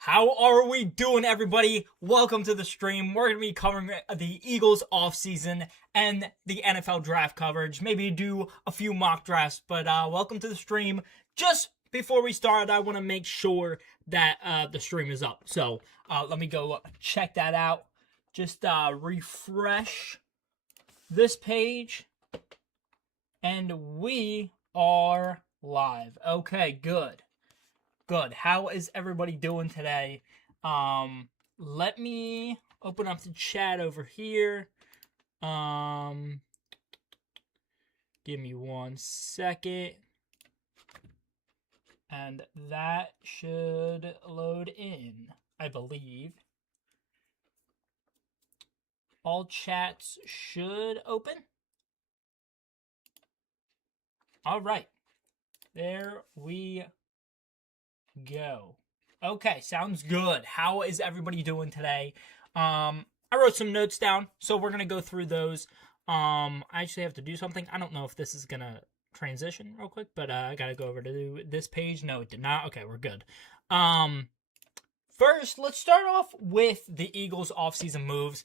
How are we doing, everybody? Welcome to the stream. We're going to be covering the Eagles offseason and the NFL draft coverage. Maybe do a few mock drafts, but welcome to the stream. Just before we start, I want to make sure that the stream is up. So let me go check that out. Just refresh this page, and we are live. Okay, good. Good. How is everybody doing today? Let me open up the chat over here. Give me 1 second. And that should load in, I believe. All chats should open. All right. There we go. Okay, sounds good. How is everybody doing today? I wrote some notes down, so we're gonna go through those. I actually have to do something. I don't know if this is gonna transition real quick, but I gotta go over to this page. No, it did not. Okay, we're good. First, let's start off with the Eagles offseason moves.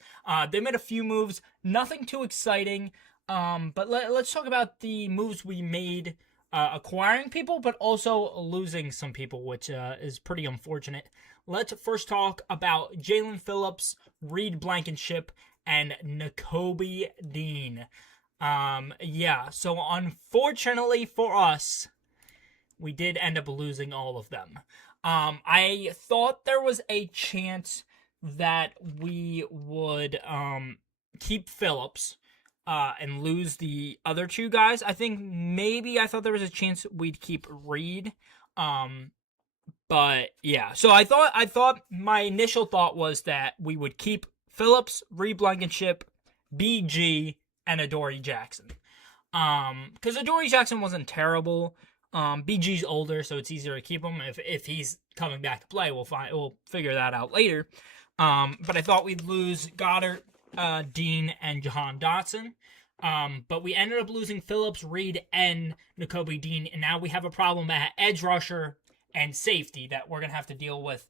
They made a few moves, nothing too exciting. But let's talk about the moves we made. Acquiring people, but also losing some people, which is pretty unfortunate. Let's first talk about Jalen Phillips, Reed Blankenship, and Nakobe Dean. So unfortunately for us, we did end up losing all of them. I thought there was a chance that we would keep Phillips and lose the other two guys. I thought there was a chance we'd keep Reed. But yeah. So I thought my initial thought was that we would keep Phillips, Reed Blankenship, BG, and Adoree Jackson. Because Adoree Jackson wasn't terrible. BG's older, so it's easier to keep him. If he's coming back to play, we'll figure that out later. But I thought we'd lose Goddard, Dean, and Jahan Dotson. But we ended up losing Phillips, Reed, and Nakobe Dean, and now we have a problem at edge rusher and safety that we're going to have to deal with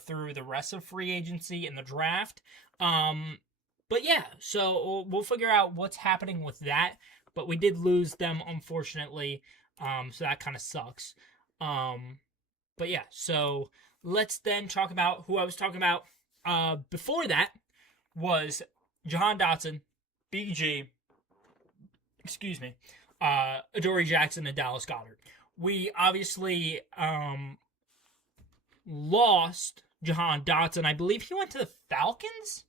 through the rest of free agency and the draft. But yeah, so we'll figure out what's happening with that. But we did lose them, unfortunately, so that kind of sucks. But yeah, so let's then talk about who I was talking about before that. Was Jahan Dotson, BG, Adoree Jackson, and Dallas Goedert. We obviously lost Jahan Dotson. I believe he went to the Falcons,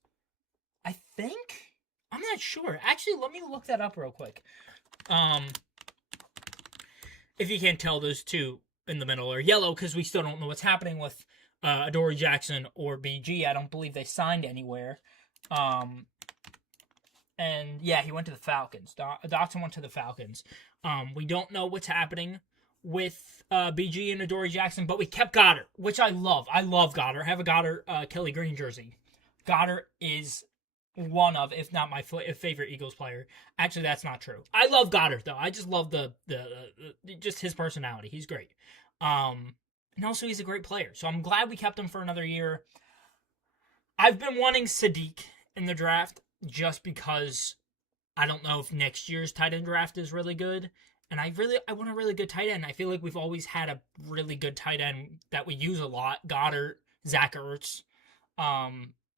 I think? I'm not sure. Actually, let me look that up real quick. If you can't tell, those two in the middle are yellow because we still don't know what's happening with Adoree Jackson or BG. I don't believe they signed anywhere. And yeah, he went to the Falcons. Dotson went to the Falcons. We don't know what's happening with BG and Adoree Jackson, but we kept Goddard, which I love. I love Goddard. I have a Goddard Kelly Green jersey. Goddard is one of, if not my favorite Eagles player. Actually, that's not true. I love Goddard though. I just love the just his personality. He's great. And also he's a great player. So I'm glad we kept him for another year. I've been wanting Sadiq in the draft just because I don't know if next year's tight end draft is really good. And I want a really good tight end. I feel like we've always had a really good tight end that we use a lot. Goddard, Zach Ertz.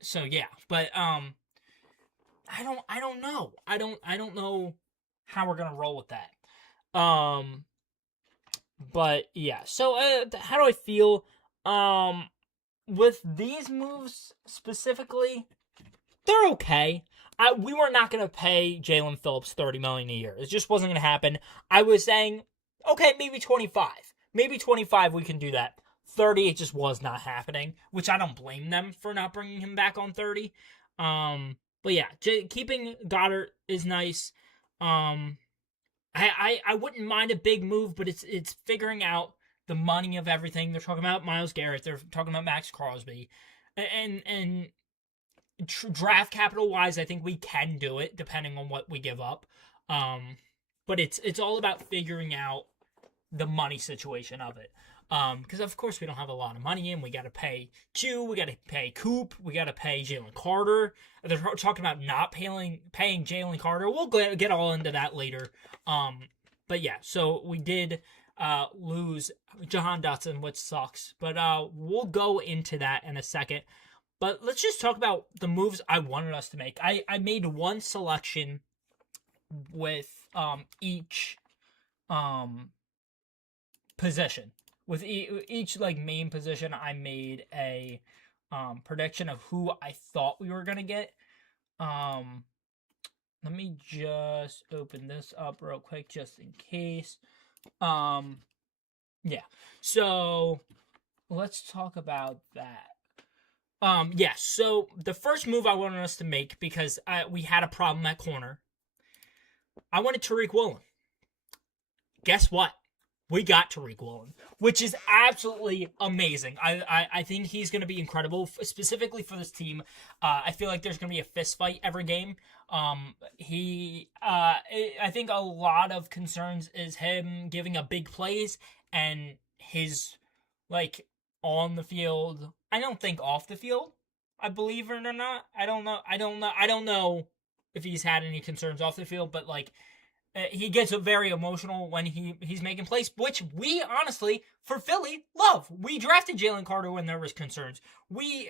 So yeah, but I don't know. I don't know how we're gonna roll with that. But yeah. So how do I feel? With these moves specifically, they're okay. We were not going to pay Jalen Phillips $30 million a year. It just wasn't going to happen. I was saying, okay, maybe 25. Maybe 25 we can do that. 30, it just was not happening, which I don't blame them for not bringing him back on 30. But yeah, keeping Goddard is nice. I wouldn't mind a big move, but it's figuring out the money of everything. They're talking about Myles Garrett. They're talking about Max Crosby. And draft capital wise, I think we can do it depending on what we give up. But it's all about figuring out the money situation of it. Because of course we don't have a lot of money and we got to pay Q, we got to pay Coop, we got to pay Jalen Carter. They're talking about not paying Jalen Carter. We'll get all into that later. But yeah, so we did lose Jahan Dotson, which sucks. But we'll go into that in a second. But let's just talk about the moves I wanted us to make. I made one selection with each position. With each like main position, I made a prediction of who I thought we were gonna get. Let me just open this up real quick just in case. Yeah. So let's talk about that. Yeah, so the first move I wanted us to make, because we had a problem at corner, I wanted Tariq Woolen. Guess what? We got Tariq Woolen, which is absolutely amazing. I think he's going to be incredible, specifically for this team. I feel like there's going to be a fist fight every game. I think a lot of concerns is him giving up big plays and his, like, on the field. I don't think off the field, I believe it or not. I don't know if he's had any concerns off the field, but like he gets very emotional when he's making plays, which we honestly for Philly love. We drafted Jalen Carter when there was concerns. We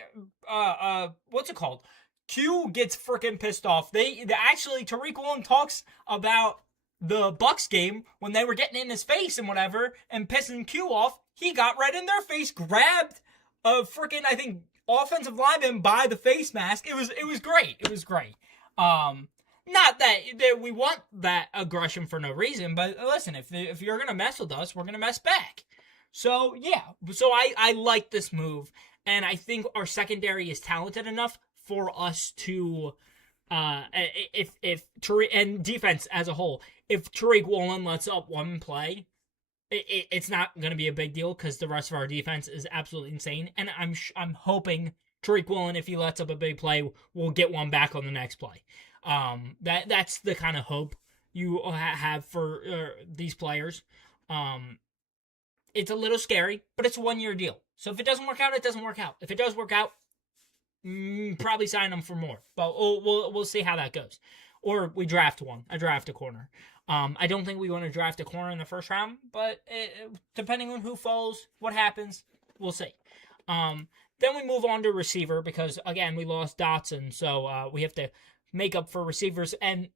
what's it called? Q gets freaking pissed off. They actually Tariq Woolen talks about the Bucks game when they were getting in his face and whatever and pissing Q off. He got right in their face, grabbed a freaking, I think, offensive lineman by the face mask. It was great. It was great. Not that we want that aggression for no reason, but listen, if you're gonna mess with us, we're gonna mess back. So yeah, so I like this move, and I think our secondary is talented enough for us to, if Tariq, and defense as a whole, if Tariq Woolen lets up one play, it's not going to be a big deal because the rest of our defense is absolutely insane. And I'm hoping Tariq Woolen, if he lets up a big play, will get one back on the next play. That's the kind of hope you have for these players. It's a little scary, but it's a 1-year deal. So if it doesn't work out, it doesn't work out. If it does work out, probably sign them for more. But we'll see how that goes. Or we draft one. I draft a corner. I don't think we want to draft a corner in the first round, but depending on who falls, what happens, we'll see. Then we move on to receiver because, again, we lost Dotson, so we have to make up for receivers. And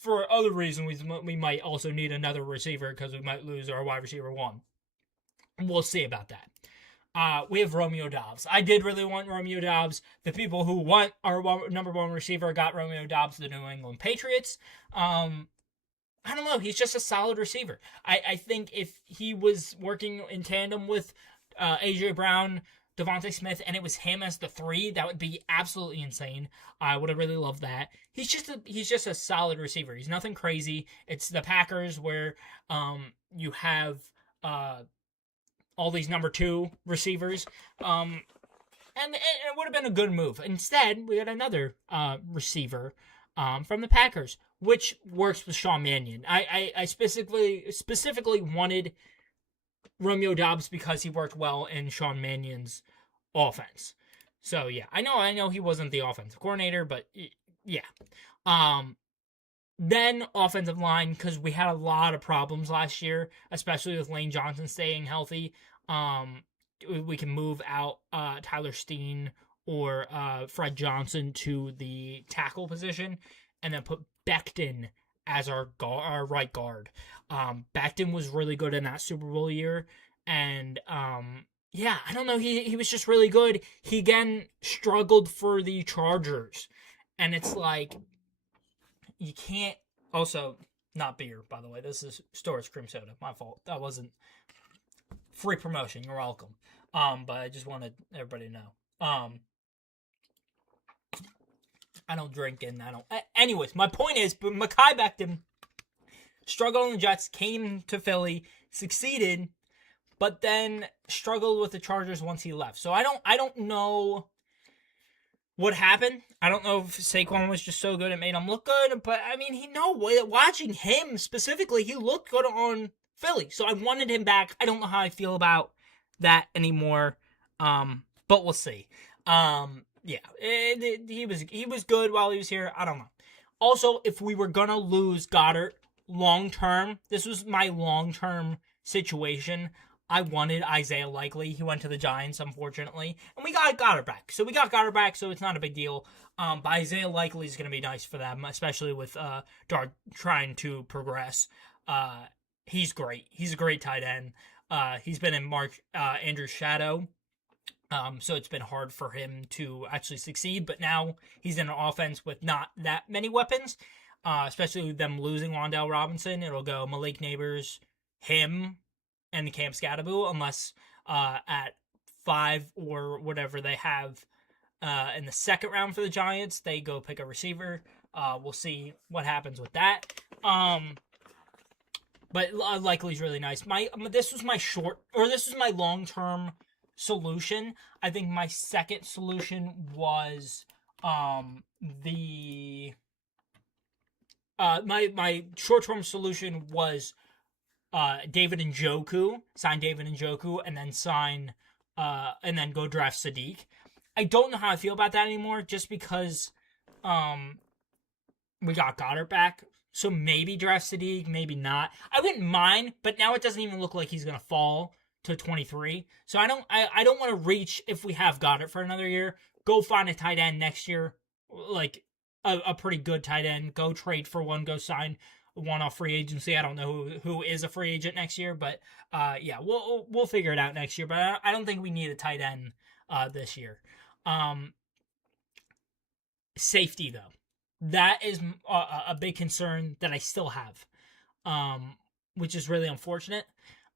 for other reasons, we might also need another receiver because we might lose our wide receiver one. We'll see about that. We have Romeo Doubs. I did really want Romeo Doubs. The people who want our number one receiver got Romeo Doubs, the New England Patriots. I don't know. He's just a solid receiver. I think if he was working in tandem with A.J. Brown, Devontae Smith, and it was him as the 3, that would be absolutely insane. I would have really loved that. He's just a solid receiver. He's nothing crazy. It's the Packers where you have all these number 2 receivers. And it would have been a good move. Instead, we had another receiver from the Packers, which works with Sean Mannion. I specifically wanted Romeo Doubs because he worked well in Sean Mannion's offense. So yeah, I know he wasn't the offensive coordinator, but yeah. Then offensive line, because we had a lot of problems last year, especially with Lane Johnson staying healthy. We can move out Tyler Steen or Fred Johnson to the tackle position, and then put Becton as our right guard. Becton was really good in that Super Bowl year, and yeah, I don't know, he was just really good. He again struggled for the Chargers, and it's like you can't. Also, not beer, by the way. This is Storage Cream Soda. My fault. That wasn't free promotion. You're welcome. But I just wanted everybody to know. I don't drink and I don't. Anyways, my point is, Mekhi Becton struggled on the Jets, came to Philly, succeeded, but then struggled with the Chargers once he left. So I don't know what happened. I don't know if Saquon was just so good it made him look good, but I mean, watching him specifically, he looked good on Philly. So I wanted him back. I don't know how I feel about that anymore. But we'll see. Yeah, he was good while he was here. I don't know. Also, if we were gonna lose Goddard long term, this was my long term situation. I wanted Isaiah Likely. He went to the Giants, unfortunately, and we got Goddard back. So we got Goddard back, so it's not a big deal. But Isaiah Likely is going to be nice for them, especially with Dart trying to progress. He's great. He's a great tight end. He's been in Mark Andrew's shadow, so it's been hard for him to actually succeed. But now he's in an offense with not that many weapons, especially with them losing Wan'Dale Robinson. It'll go Malik Neighbors, him, and Cam Scatterbu, unless at 5 or whatever they have in the second round for the Giants, they go pick a receiver. We'll see what happens with that. But Likely's really nice. This was my long-term solution. I think my second solution was my short-term solution was David Njoku, sign David Njoku, and then go draft Sadiq. I don't know how I feel about that anymore, just because we got Goddard back. So maybe draft Sadiq, maybe not. I wouldn't mind, but now it doesn't even look like he's gonna fall to 23. So I don't want to reach if we have Goddard for another year. Go find a tight end next year, like a pretty good tight end. Go trade for one. Go sign one off free agency. I don't know who is a free agent next year, but yeah, we'll figure it out next year. But I don't think we need a tight end this year. Safety though, that is a big concern that I still have, which is really unfortunate.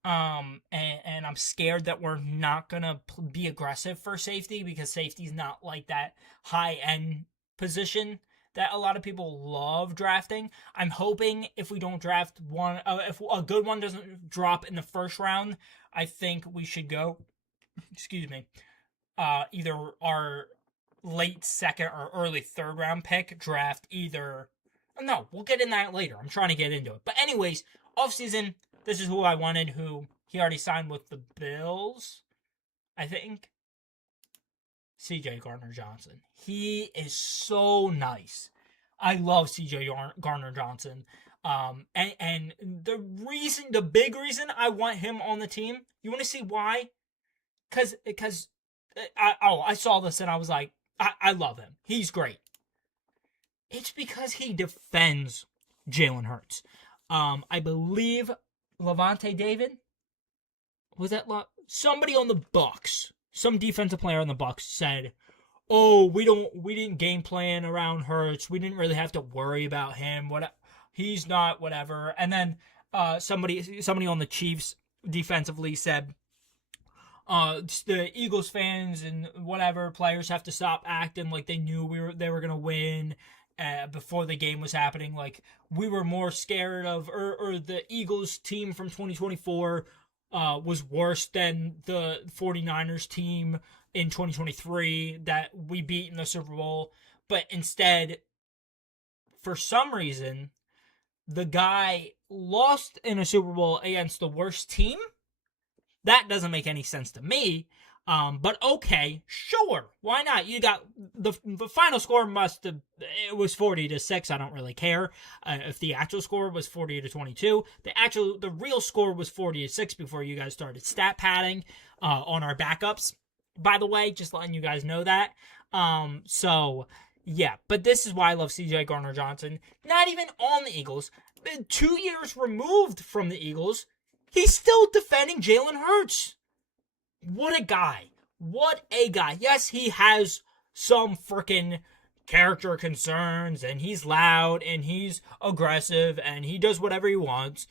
And I'm scared that we're not gonna be aggressive for safety, because safety's not like that high end position that a lot of people love drafting. I'm hoping if we don't draft one, if a good one doesn't drop in the first round, I think we should go, either our late second or early third round pick, draft either. No, we'll get in that later. I'm trying to get into it. But anyways, offseason, this is who I wanted, who he already signed with the Bills, I think. CJ Gardner-Johnson. He is so nice. I love CJ Gardner-Johnson. And the big reason I want him on the team, you want to see why? Because I saw this and I was like, I love him. He's great. It's because he defends Jalen Hurts. I believe Levante David, was that somebody on the Bucks? Some defensive player on the Bucks said, "Oh, we didn't game plan around Hurts. We didn't really have to worry about him. He's not whatever." And then somebody on the Chiefs defensively said, the Eagles fans and whatever players have to stop acting like they knew they were gonna win before the game was happening. Like, we were more scared of, or the Eagles team from 2024 was worse than the 49ers team in 2023 that we beat in the Super Bowl. But instead, for some reason, the guy lost in a Super Bowl against the worst team. That doesn't make any sense to me. But okay, sure, why not? You got the final score it was 40-6. I don't really care if the actual score was 40-22. The real score was 40-6 before you guys started stat padding on our backups. By the way, just letting you guys know that. So yeah, but this is why I love CJ Gardner-Johnson. Not even on the Eagles, 2 years removed from the Eagles, he's still defending Jalen Hurts. What a guy. What a guy. Yes, he has some freaking character concerns, and he's loud, and he's aggressive, and he does whatever he wants.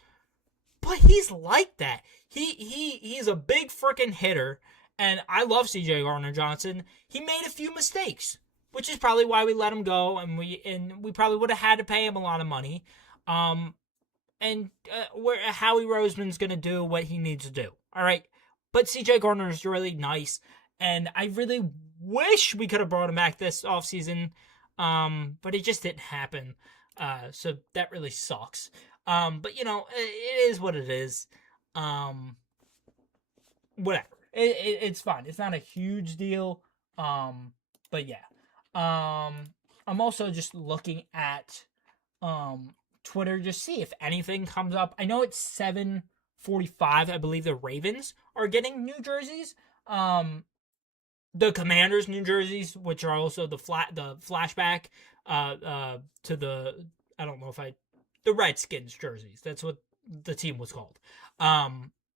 But he's like that. He's a big freaking hitter, and I love CJ Gardner-Johnson. He made a few mistakes, which is probably why we let him go, and we probably would have had to pay him a lot of money. And Howie Roseman's going to do what he needs to do. All right. But CJ Gardner is really nice, and I really wish we could have brought him back this offseason, but it just didn't happen. So that really sucks. But, it is what it is. Whatever. It's fine. It's not a huge deal. But yeah. I'm also just looking at Twitter just see if anything comes up. I know it's 7:45. I believe the Ravens are getting new jerseys. The Commanders' new jerseys, which are also the flashback to the I don't know if I the Redskins jerseys. That's what the team was called. I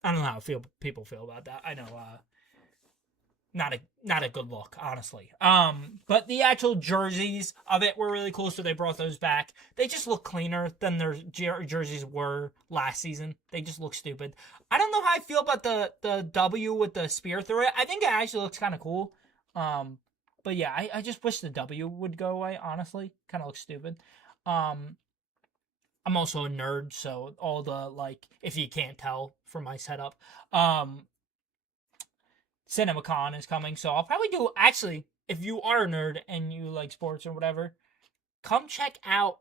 don't know how people feel about that. I know not a good look, honestly. But the actual jerseys of it were really cool, so they brought those back. They just look cleaner than their jerseys were last season. They just look stupid. I don't know how I feel about the W with the spear through it. I think it actually looks kind of cool. But yeah, I just wish the W would go away, honestly. Kind of looks stupid. I'm also a nerd, so all the, like, if you can't tell from my setup, CinemaCon is coming, so I'll probably do, actually, if you are a nerd and you like sports or whatever, come check out,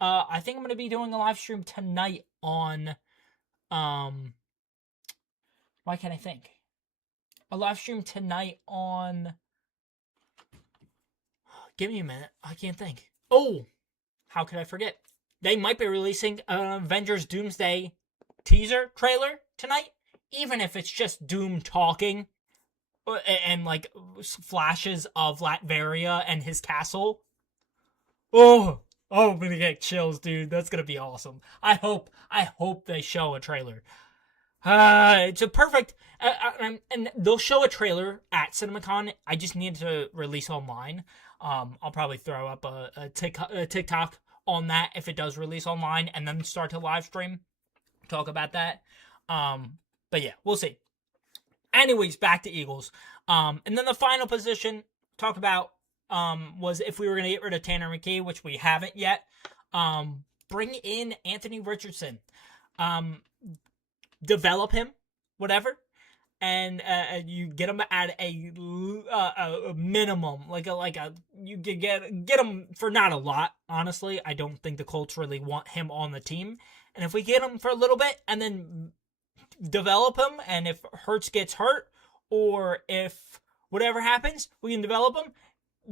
I think I'm going to be doing a live stream tonight on, why can't I think? A live stream tonight on, give me a minute, I can't think. Oh, how could I forget? They might be releasing Avengers Doomsday teaser trailer tonight, even if it's just Doom talking and like flashes of Latveria and his castle. Oh, I'm gonna get chills, dude. That's gonna be awesome. I hope they show a trailer. It's a perfect, and they'll show a trailer at CinemaCon. I just need to release online. I'll probably throw up a TikTok on that if it does release online, and then start to live stream, talk about that. But yeah, we'll see. Anyways, back to Eagles. And then the final position talk about was if we were gonna get rid of Tanner McKee, which we haven't yet. Bring in Anthony Richardson. Develop him, whatever, and you get him at a minimum, you could get him for not a lot. Honestly, I don't think the Colts really want him on the team, and if we get him for a little bit and then develop him, and if Hurts gets hurt or if whatever happens, we can develop him,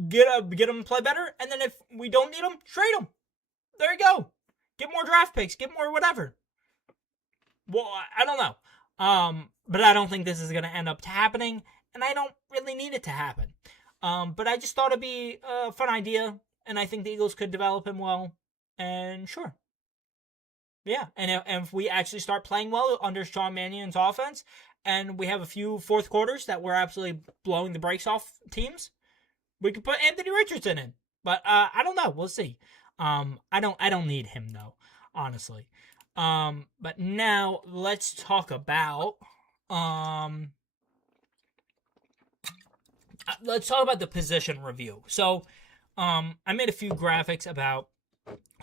get him to play better, and then if we don't need him, trade him. There you go. Get more draft picks, get more whatever. Well, I don't know. But I don't think this is going to end up happening, and I don't really need it to happen. But I just thought it'd be a fun idea, and I think the Eagles could develop him well, and sure. Yeah, and if we actually start playing well under Sean Mannion's offense, and we have a few fourth quarters that we're absolutely blowing the brakes off teams, we could put Anthony Richardson in. But I don't know. We'll see. I don't need him though, honestly. But now let's talk about the position review. So, I made a few graphics about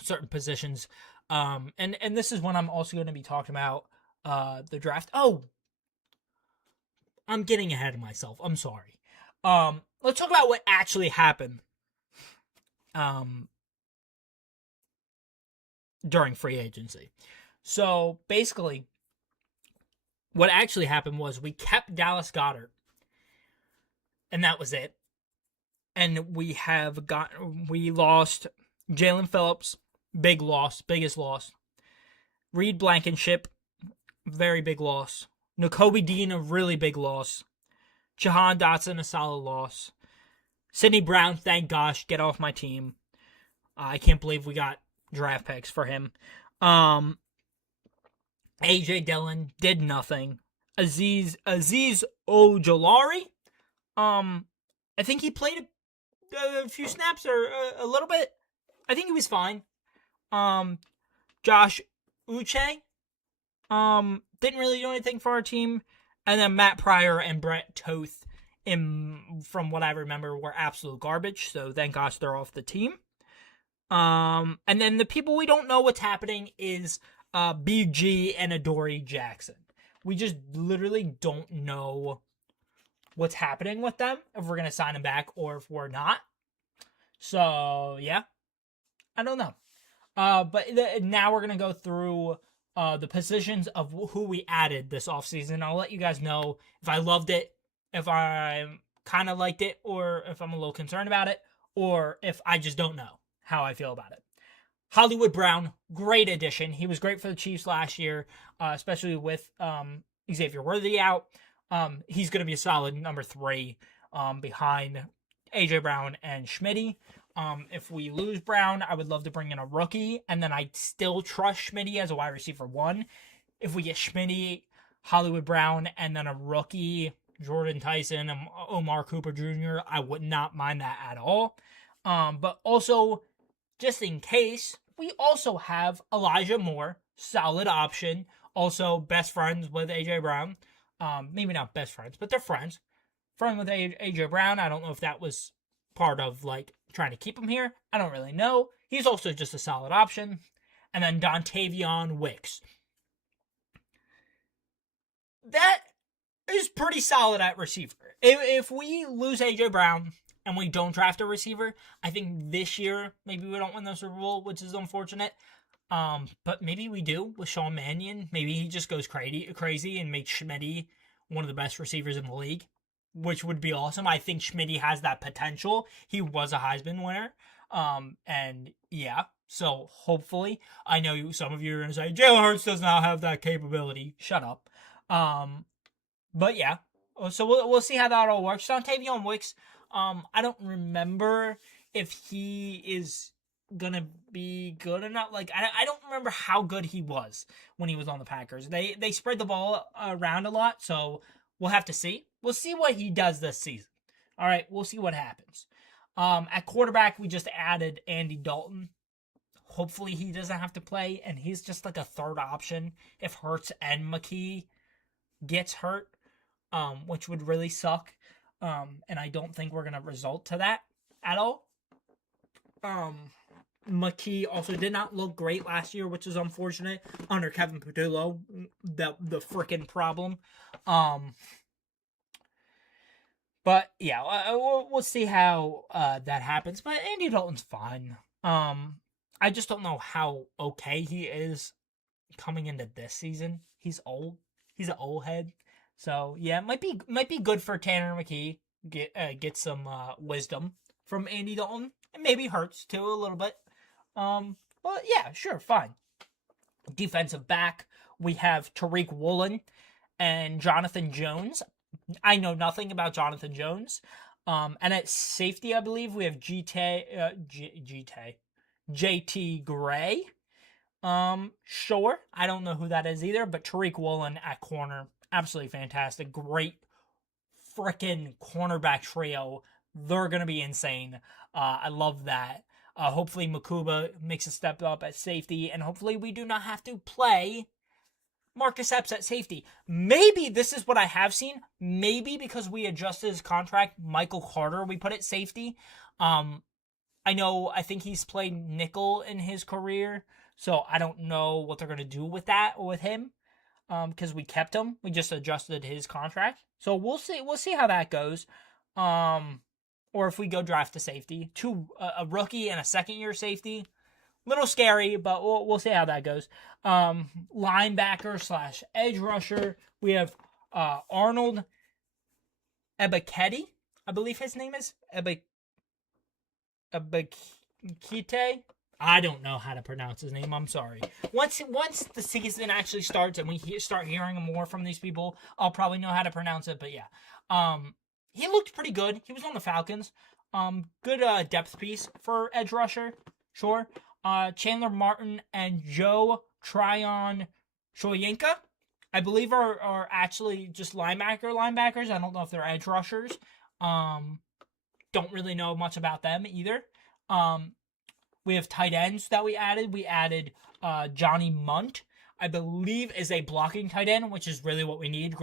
certain positions. And this is when I'm also going to be talking about the draft. Oh, I'm getting ahead of myself. I'm sorry. Let's talk about what actually happened during free agency. So basically, what actually happened was we kept Dallas Goedert, and that was it. And we lost Jalen Phillips, biggest loss. Reed Blankenship, very big loss. Nakobe Dean, a really big loss. Jahan Dotson, a solid loss. Sidney Brown, thank gosh, get off my team. I can't believe we got draft picks for him. A.J. Dillon did nothing. Azeez Ojulari, I think he played a few snaps or a little bit. I think he was fine. Josh Uche, didn't really do anything for our team. And then Matt Pryor and Brett Toth, from what I remember, were absolute garbage. So thank gosh they're off the team. And then the people we don't know what's happening is BG and Adoree Jackson. We just literally don't know what's happening with them, if we're going to sign them back or if we're not. So, yeah. I don't know. But now we're going to go through the positions of who we added this offseason. I'll let you guys know if I loved it, if I kind of liked it, or if I'm a little concerned about it, or if I just don't know how I feel about it. Hollywood Brown, great addition. He was great for the Chiefs last year, especially with Xavier Worthy out. He's going to be a solid number 3 behind AJ Brown and Schmitty. If we lose Brown, I would love to bring in a rookie, and then I still trust Schmitty as a wide receiver 1. If we get Schmitty, Hollywood Brown, and then a rookie, Jordan Tyson, and Omar Cooper Jr., I would not mind that at all. But also, just in case, we also have Elijah Moore, solid option. Also, best friends with AJ Brown. Maybe not best friends, but they're friends. Friend with AJ Brown. I don't know if that was part of like trying to keep him here. I don't really know. He's also just a solid option. And then Dontavion Wicks. That is pretty solid at receiver. If we lose AJ Brown and we don't draft a receiver, I think this year maybe we don't win the Super Bowl, which is unfortunate. But maybe we do with Sean Mannion. Maybe he just goes crazy and makes Schmitty one of the best receivers in the league, which would be awesome. I think Schmitty has that potential. He was a Heisman winner. And yeah, so hopefully, I know some of you are going to say, Jalen Hurts does not have that capability. Shut up. But yeah, so we'll see how that all works. Dontavion Wicks, I don't remember if he is gonna be good or not. Like, I don't remember how good he was when he was on the Packers. They spread the ball around a lot, so we'll have to see. We'll see what he does this season. All right, we'll see what happens. At quarterback, we just added Andy Dalton. Hopefully he doesn't have to play, and he's just like a third option if Hurts and McKee gets hurt, which would really suck. And I don't think we're going to result to that at all. McKee also did not look great last year, which is unfortunate, under Kevin Patullo, the freaking problem. But yeah, we'll see how that happens. But Andy Dalton's fine. I just don't know how okay he is coming into this season. He's old. He's an old head. So yeah, it might be good for Tanner McKee get some wisdom from Andy Dalton, and maybe Hurts too a little bit. But yeah, sure, fine. Defensive back, we have Tariq Woolen and Jonathan Jones. I know nothing about Jonathan Jones. And at safety, I believe we have JT Gray. Sure. I don't know who that is either, but Tariq Woolen at corner, absolutely fantastic. Great freaking cornerback trio. They're going to be insane. I love that. Hopefully Makuba makes a step up at safety, and hopefully we do not have to play Marcus Epps at safety. Maybe this is what I have seen. Maybe because we adjusted his contract, Michael Carter we put at safety. I think he's played nickel in his career, so I don't know what they're going to do with that or with him, because we kept him. We just adjusted his contract. So we'll see how that goes. Or if we go draft a safety, a rookie and a second-year safety. Little scary, but we'll see how that goes. Linebacker / edge rusher, we have Arnold Ebiketie, I believe his name is. Ebiketie? I don't know how to pronounce his name, I'm sorry. Once the season actually starts and we start hearing more from these people, I'll probably know how to pronounce it, but yeah. He looked pretty good. He was on the Falcons. Good depth piece for edge rusher, sure. Chandler Martin and Joe Tryon Shoyinka, I believe are actually just linebackers. I don't know if they're edge rushers. Don't really know much about them either. We have tight ends that we added. We added Johnny Munt, I believe is a blocking tight end, which is really what we need.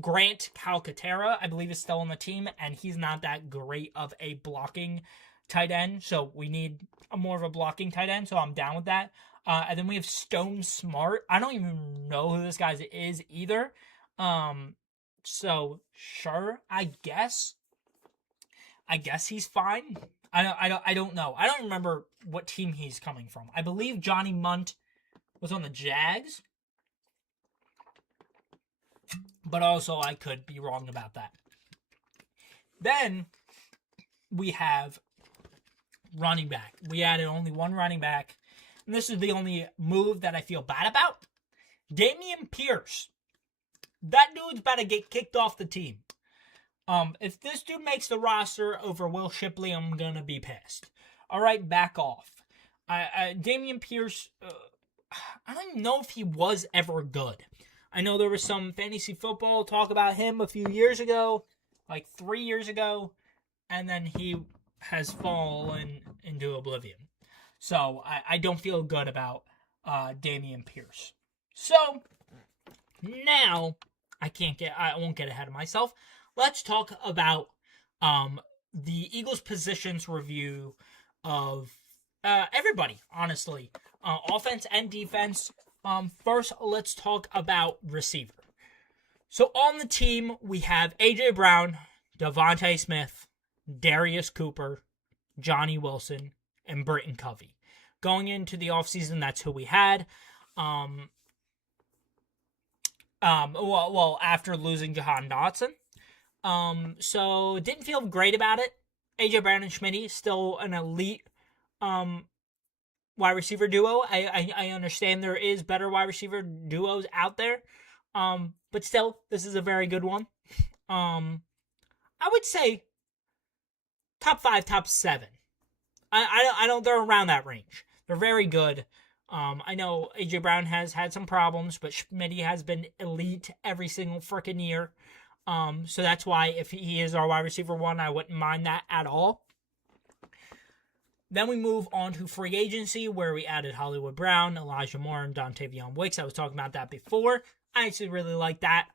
Grant Calcaterra, I believe, is still on the team, and he's not that great of a blocking tight end, so we need more of a blocking tight end, so I'm down with that. And then we have Stone Smart. I don't even know who this guy is either. So sure, I guess he's fine. I don't know. I don't remember what team he's coming from. I believe Johnny Munt was on the Jags, but also I could be wrong about that. Then we have running back. We added only one running back, and this is the only move that I feel bad about. Dameon Pierce. That dude's about to get kicked off the team. If this dude makes the roster over Will Shipley, I'm gonna be pissed. All right, back off. Dameon Pierce, I don't even know if he was ever good. I know there was some fantasy football talk about him a few years ago, like 3 years ago, and then he has fallen into oblivion. So I don't feel good about Dameon Pierce. So now I won't get ahead of myself. Let's talk about the Eagles' positions review of everybody, honestly, offense and defense. First, let's talk about receiver. So on the team, we have A.J. Brown, Devontae Smith, Darius Cooper, Johnny Wilson, and Britton Covey. Going into the offseason, that's who we had. After losing Jahan Dotson. So didn't feel great about it. A.J. Brown and Schmitty, still an elite wide receiver duo. I understand there is better wide receiver duos out there. But still, this is a very good one. I would say top 5, top 7. I don't. They're around that range. They're very good. I know A.J. Brown has had some problems, but Schmitty has been elite every single freaking year. So that's why if he is our wide receiver 1, I wouldn't mind that at all. Then we move on to free agency, where we added Hollywood Brown, Elijah Moore, and Dontavion Wicks. I was talking about that before. I actually really like that.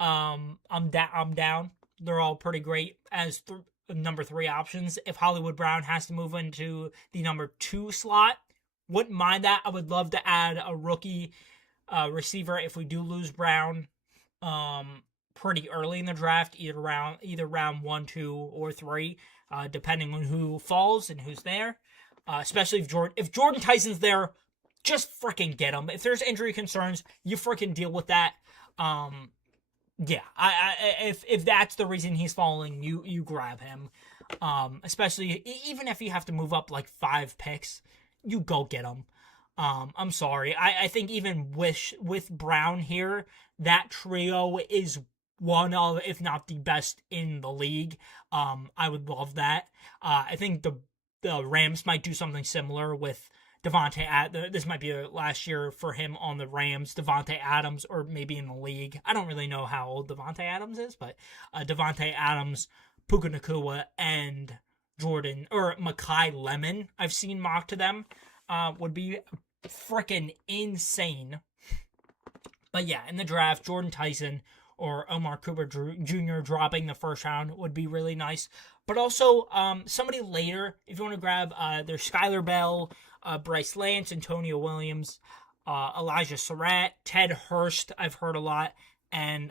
I'm down. They're all pretty great as number 3 options. If Hollywood Brown has to move into the number 2 slot, wouldn't mind that. I would love to add a rookie receiver if we do lose Brown pretty early in the draft, either round 1, 2, or 3, depending on who falls and who's there. Especially if Jordan Tyson's there, just freaking get him. If there's injury concerns, you freaking deal with that. Yeah, if that's the reason he's falling, you grab him. Especially even if you have to move up like 5 picks, you go get him. I'm sorry. I think even with Brown here, that trio is one of, if not the best in the league. I would love that. I think the Rams might do something similar with Devontae. This might be last year for him on the Rams. Devontae Adams, or maybe in the league. I don't really know how old Devontae Adams is, but Devontae Adams, Puka Nacua, and Jordan or Mekhi Lemon, I've seen mocked to them, would be freaking insane. But yeah, in the draft, Jordan Tyson or Omar Cooper Jr. dropping the first round would be really nice. But also, somebody later, if you want to grab, there's Skylar Bell, Bryce Lance, Antonio Williams, Elijah Surratt, Ted Hurst, I've heard a lot, and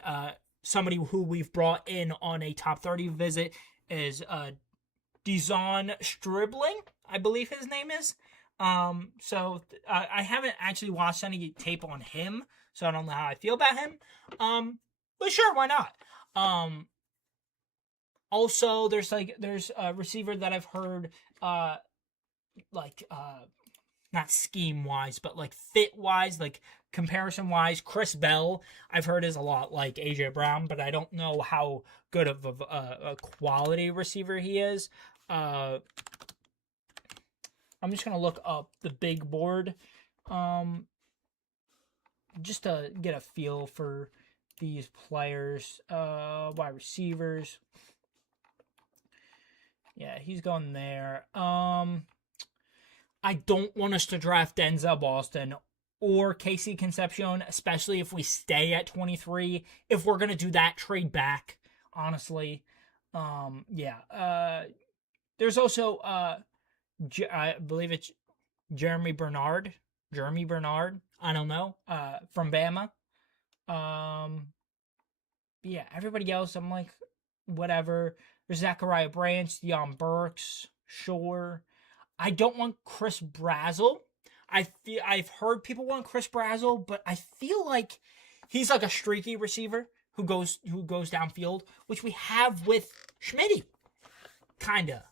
somebody who we've brought in on a top 30 visit is Dizon Stribling, I believe his name is. So I haven't actually watched any tape on him, so I don't know how I feel about him. But sure, why not? Also, there's a receiver that I've heard, not scheme-wise, but, like, fit-wise, like, comparison-wise, Chris Bell, I've heard is a lot like A.J. Brown, but I don't know how good of a quality receiver he is. I'm just going to look up the big board, just to get a feel for these players. Wide receivers. Yeah, he's going there. I don't want us to draft Denzel Boston or Casey Concepcion, especially if we stay at 23. If we're going to do that, trade back, honestly. There's also, I believe it's Jeremy Bernard, I don't know, from Bama. Yeah, everybody else, I'm like, whatever. There's Zachariah Branch, Deion Burks, sure. I don't want Chris Brazzell. I've heard people want Chris Brazzell, but I feel like he's like a streaky receiver who goes downfield, which we have with Schmitty. kinda.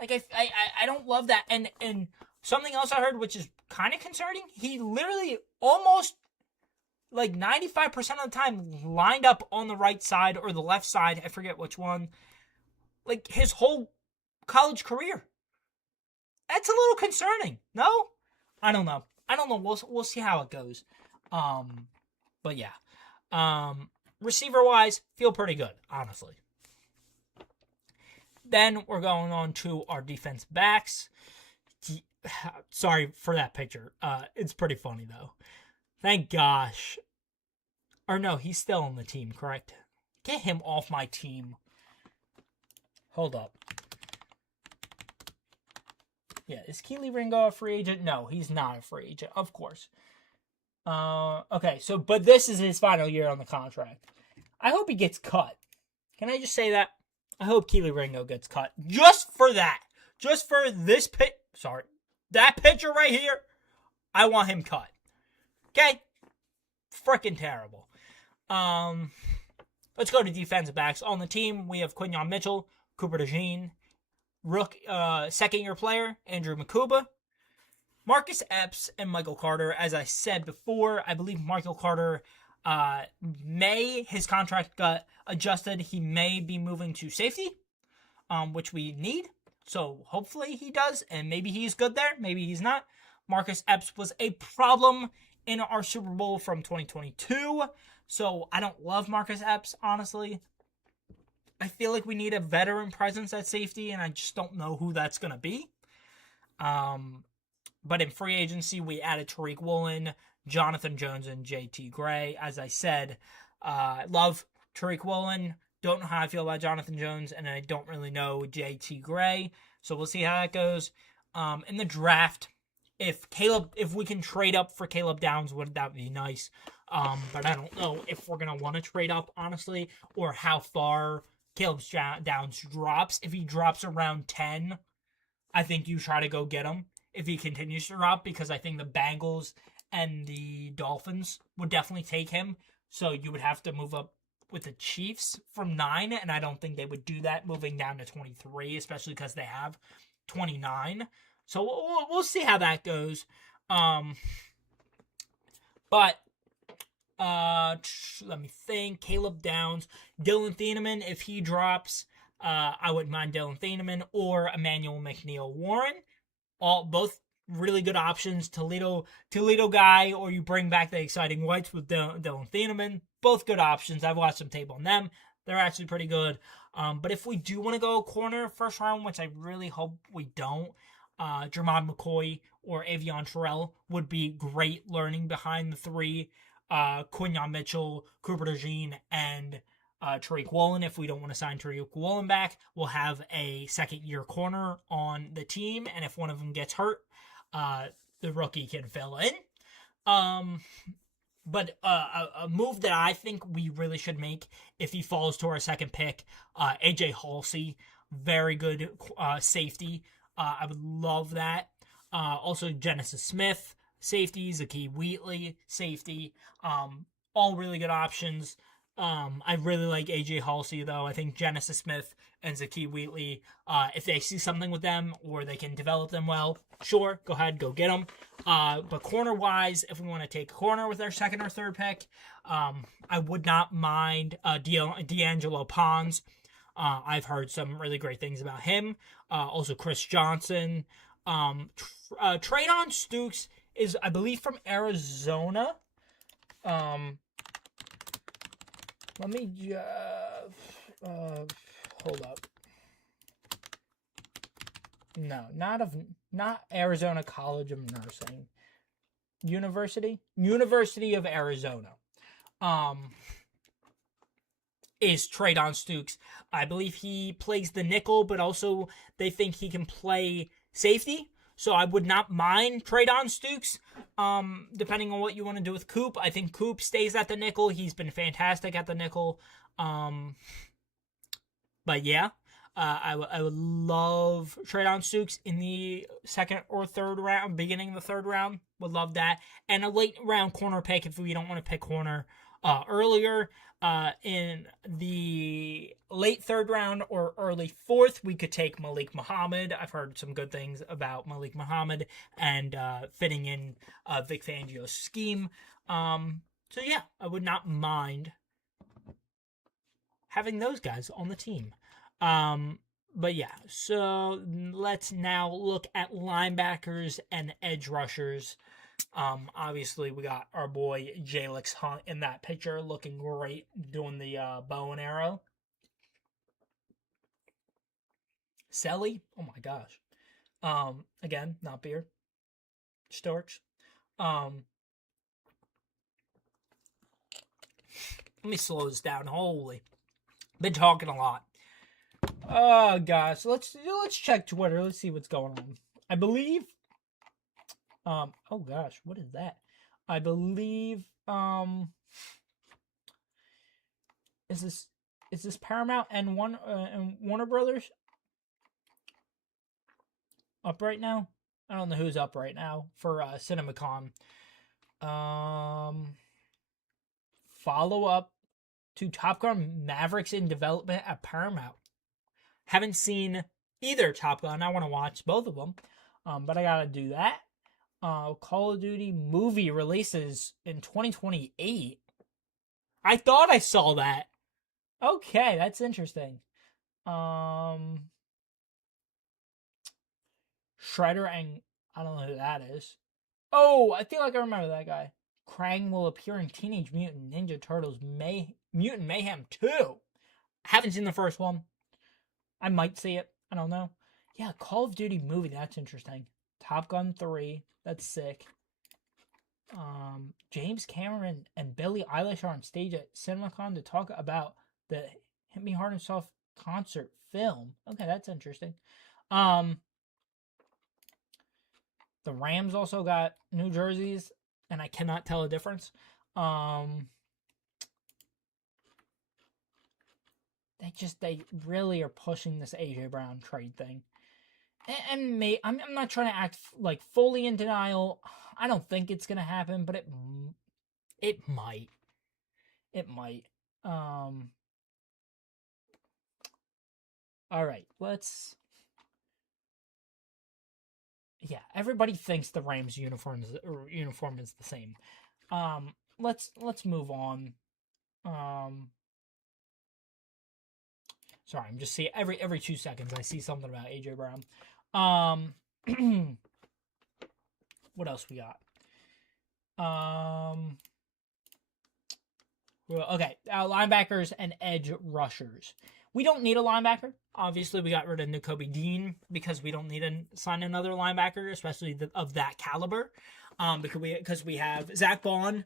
Like, I don't love that. And something else I heard, which is kind of concerning, he literally almost, like, 95% of the time lined up on the right side or the left side. I forget which one. Like, his whole college career. That's a little concerning. No? I don't know. We'll see how it goes. But yeah. Receiver-wise, feel pretty good, honestly. Then we're going on to our defense backs. Sorry for that picture. It's pretty funny, though. Thank gosh. Or no, he's still on the team, correct? Get him off my team. Hold up. Yeah, is Keely Ringo a free agent? No, he's not a free agent, of course. Okay, so, but this is his final year on the contract. I hope he gets cut. Can I just say that? I hope Keely Ringo gets cut. Just for that. Just for this that picture right here. I want him cut. Okay? Freaking terrible. Let's go to defensive backs. On the team, we have Quinyon Mitchell, Cooper DeJean, second-year player, Andrew Makuba, Marcus Epps, and Michael Carter. As I said before, I believe Michael Carter, his contract got adjusted. He may be moving to safety, which we need. So hopefully he does, and maybe he's good there. Maybe he's not. Marcus Epps was a problem in our Super Bowl from 2022. So I don't love Marcus Epps, honestly. I feel like we need a veteran presence at safety, and I just don't know who that's going to be. But in free agency, we added Tariq Woolen, Jonathan Jones, and JT Gray. As I said, love Tariq Woolen. Don't know how I feel about Jonathan Jones, and I don't really know JT Gray. So we'll see how that goes. In the draft, if we can trade up for Caleb Downs, would that be nice? But I don't know if we're gonna want to trade up, honestly, or how far Caleb Downs drops. If he drops around 10, I think you try to go get him. If he continues to drop, because I think the Bengals and the Dolphins would definitely take him. So you would have to move up with the Chiefs from 9, and I don't think they would do that moving down to 23, especially because they have 29. So we'll see how that goes. But let me think. Caleb Downs, Dylan Thieneman, if he drops, I wouldn't mind Dylan Thieneman or Emmanuel McNeil-Warren. Both really good options. Toledo guy, or you bring back the exciting whites with Dylan Thieneman. Both good options. I've watched some tape on them. They're actually pretty good. But if we do want to go corner first round, which I really hope we don't, Jermod McCoy or Avion Terrell would be great learning behind the three. Quinyon Mitchell, Cooper DeJean, and Tariq Woolen. If we don't want to sign Tariq Woolen back, we'll have a second-year corner on the team, and if one of them gets hurt, the rookie can fill in. But a move that I think we really should make if he falls to our second pick, AJ Halsey, very good safety. I would love that. Also, Genesis Smith, safety, Zakie Wheatley, safety. All really good options. I really like AJ Halsey, though. I think Genesis Smith and Zakie Wheatley, if they see something with them or they can develop them well, sure, go ahead, go get them. But corner-wise, if we want to take a corner with our second or third pick, I would not mind D'Angelo Pons. I've heard some really great things about him. Also, Chris Johnson. Traydon Stukes is, I believe, from Arizona. Let me just hold up. No, not Arizona College of Nursing. University of Arizona. Is Traydon Stukes. I believe he plays the nickel, but also they think he can play safety. So I would not mind Traydon Stukes, depending on what you want to do with Coop. I think Coop stays at the nickel. He's been fantastic at the nickel. But yeah, I would love Traydon Stukes in the second or third round, beginning of the third round. Would love that. And a late round corner pick if we don't want to pick corner. earlier. In the late third round or early fourth, we could take Malik Muhammad. I've heard some good things about Malik Muhammad and fitting in Vic Fangio's scheme. So yeah, I would not mind having those guys on the team. But yeah, so let's now look at linebackers and edge rushers. Obviously, we got our boy Jalix Hunt in that picture, looking great, doing the bow and arrow. Selly, oh my gosh. Again, not beer. Storch. Let me slow this down. Holy, been talking a lot. Oh gosh, let's check Twitter. Let's see what's going on. I believe. Oh gosh, what is that? I believe. Is this Paramount and Warner Brothers up right now? I don't know who's up right now for CinemaCon. Follow up to Top Gun Mavericks in development at Paramount. Haven't seen either Top Gun. I want to watch both of them, but I gotta do that. Call of Duty movie releases in 2028. I thought I saw that. Okay, that's interesting. Shredder and I don't know who that is. Oh, I feel like I remember that guy. Krang will appear in Teenage Mutant Ninja Turtles Mutant Mayhem 2. Haven't seen the first one. I might see it. I don't know. Yeah, Call of Duty movie. That's interesting. Top Gun 3. That's sick. James Cameron and Billie Eilish are on stage at CinemaCon to talk about the Hit Me Hard and Soft concert film. Okay, that's interesting. The Rams also got new jerseys, and I cannot tell a difference. They really are pushing this AJ Brown trade thing. And I'm not trying to act like fully in denial. I don't think it's gonna happen, but it might. It might. All right, let's. Yeah, everybody thinks the Rams uniform is the same. Let's move on. Sorry, I'm just seeing every 2 seconds I see something about AJ Brown. What else we got? Okay, linebackers and edge rushers. We don't need a linebacker. Obviously, we got rid of Nakobe Dean because we don't need to sign another linebacker, especially of that caliber. Because we have Zach Bond,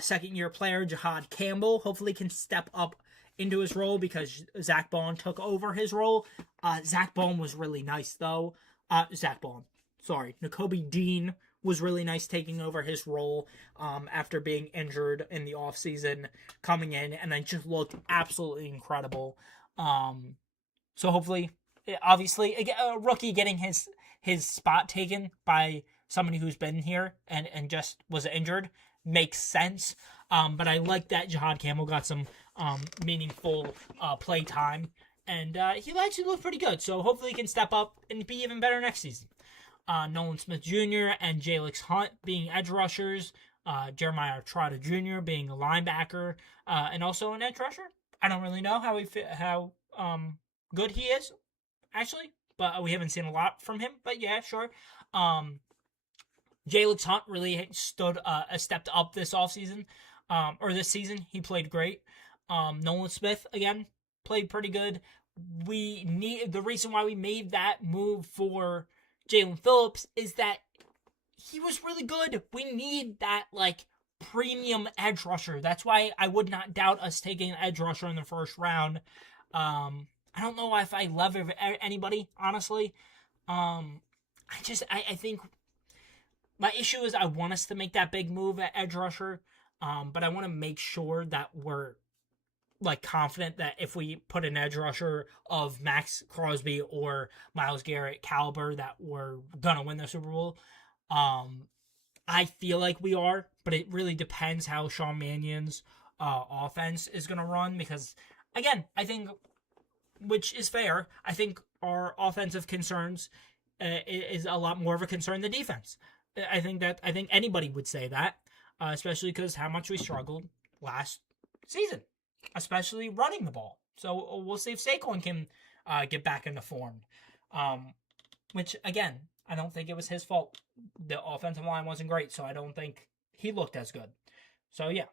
second-year player, Jihad Campbell, hopefully can step up into his role because Zach Bond took over his role. Zach Bond was really nice, though. Nakobe Dean was really nice taking over his role after being injured in the offseason, coming in, and it just looked absolutely incredible. So hopefully, obviously, a rookie getting his spot taken by somebody who's been here and just was injured makes sense. But I like that Jihad Campbell got some meaningful play time, and he actually looked pretty good. So hopefully he can step up and be even better next season. Nolan Smith Jr. and Jalix Hunt being edge rushers. Jeremiah Trotter Jr. being a linebacker, and also an edge rusher. I don't really know how good he is, actually, but we haven't seen a lot from him. But yeah, sure. Jalix Hunt really stepped up this offseason, or this season. He played great. Nolan Smith, again, played pretty good. The reason why we made that move for Jalen Phillips is that he was really good. We need that, premium edge rusher. That's why I would not doubt us taking an edge rusher in the first round. I don't know if I love anybody, honestly. I think my issue is I want us to make that big move at edge rusher, but I want to make sure that we're confident that if we put an edge rusher of Max Crosby or Myles Garrett caliber that we're gonna win the Super Bowl. I feel like we are, but it really depends how Sean Mannion's offense is going to run because, again, I think, which is fair, I think our offensive concerns is a lot more of a concern than defense. I think anybody would say that, especially because how much we struggled last season, especially running the ball. So we'll see if Saquon can get back into form. Which, again, I don't think it was his fault. The offensive line wasn't great, so I don't think he looked as good. So, yeah.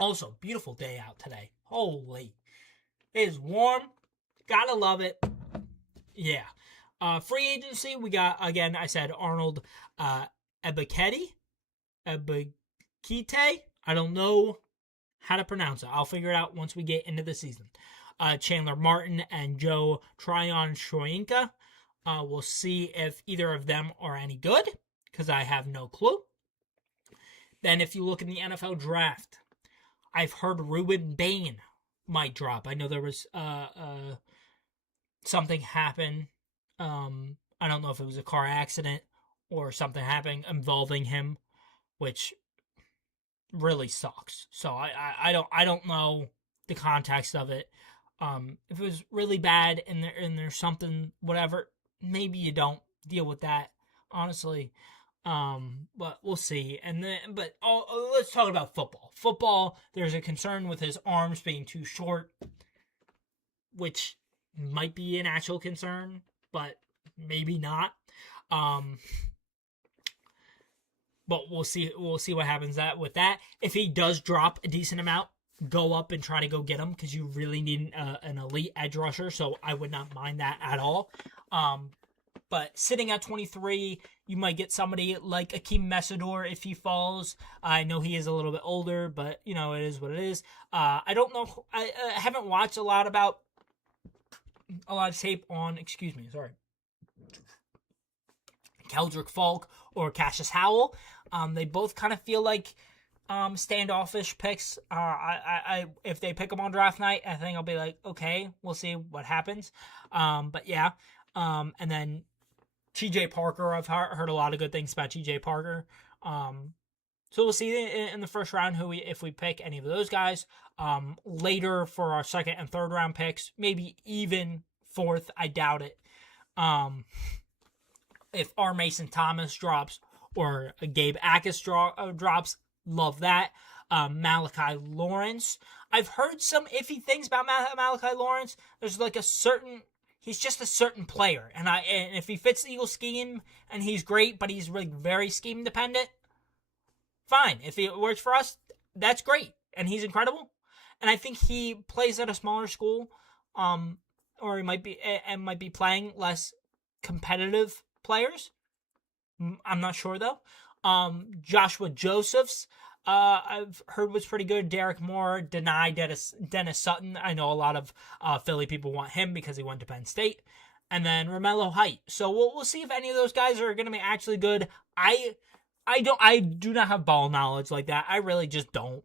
Also, beautiful day out today. Holy. It is warm. Gotta love it. Yeah. Free agency, we got, again, I said Arnold Ebiketie. I don't know how to pronounce it. I'll figure it out once we get into the season. Chandler Martin and Joe Tryon-Shoyinka. We'll see if either of them are any good, because I have no clue. Then if you look in the NFL draft, I've heard Ruben Bain might drop. I know there was something happen. I don't know if it was a car accident or something happening involving him, which really sucks. So I don't know the context of it. If it was really bad and there's something, whatever, maybe you don't deal with that, honestly. But we'll see. Let's talk about football. Football, there's a concern with his arms being too short, which might be an actual concern, but maybe not. But we'll see what happens with that. If he does drop a decent amount, go up and try to go get him, because you really need an elite edge rusher, so I would not mind that at all. But sitting at 23, you might get somebody like Akeem Messidor if he falls. I know he is a little bit older, but, it is what it is. I don't know. I haven't watched a lot of tape on, Keldrick Falk or Cassius Howell. They both kind of feel like standoffish picks. If they pick them on draft night, I think I'll be like, okay, we'll see what happens. But yeah. And then TJ Parker, I've heard a lot of good things about TJ Parker. So we'll see in the first round if we pick any of those guys. Later for our second and third round picks, maybe even fourth, I doubt it. If R. Mason Thomas drops or Gabe Akis drops, love that. Malachi Lawrence. I've heard some iffy things about Malachi Lawrence. There's like he's just a certain player, and if he fits the Eagles scheme and he's great, but he's really very scheme dependent, fine. If it works for us, that's great, and he's incredible. And I think he plays at a smaller school, or he might be playing less competitive players. I'm not sure though. Joshua Josephs, I've heard was pretty good. Derek Moore, denied Dennis Sutton. I know a lot of Philly people want him because he went to Penn State. And then Romello Height. So we'll see if any of those guys are going to be actually good. I do not have ball knowledge like that. I really just don't.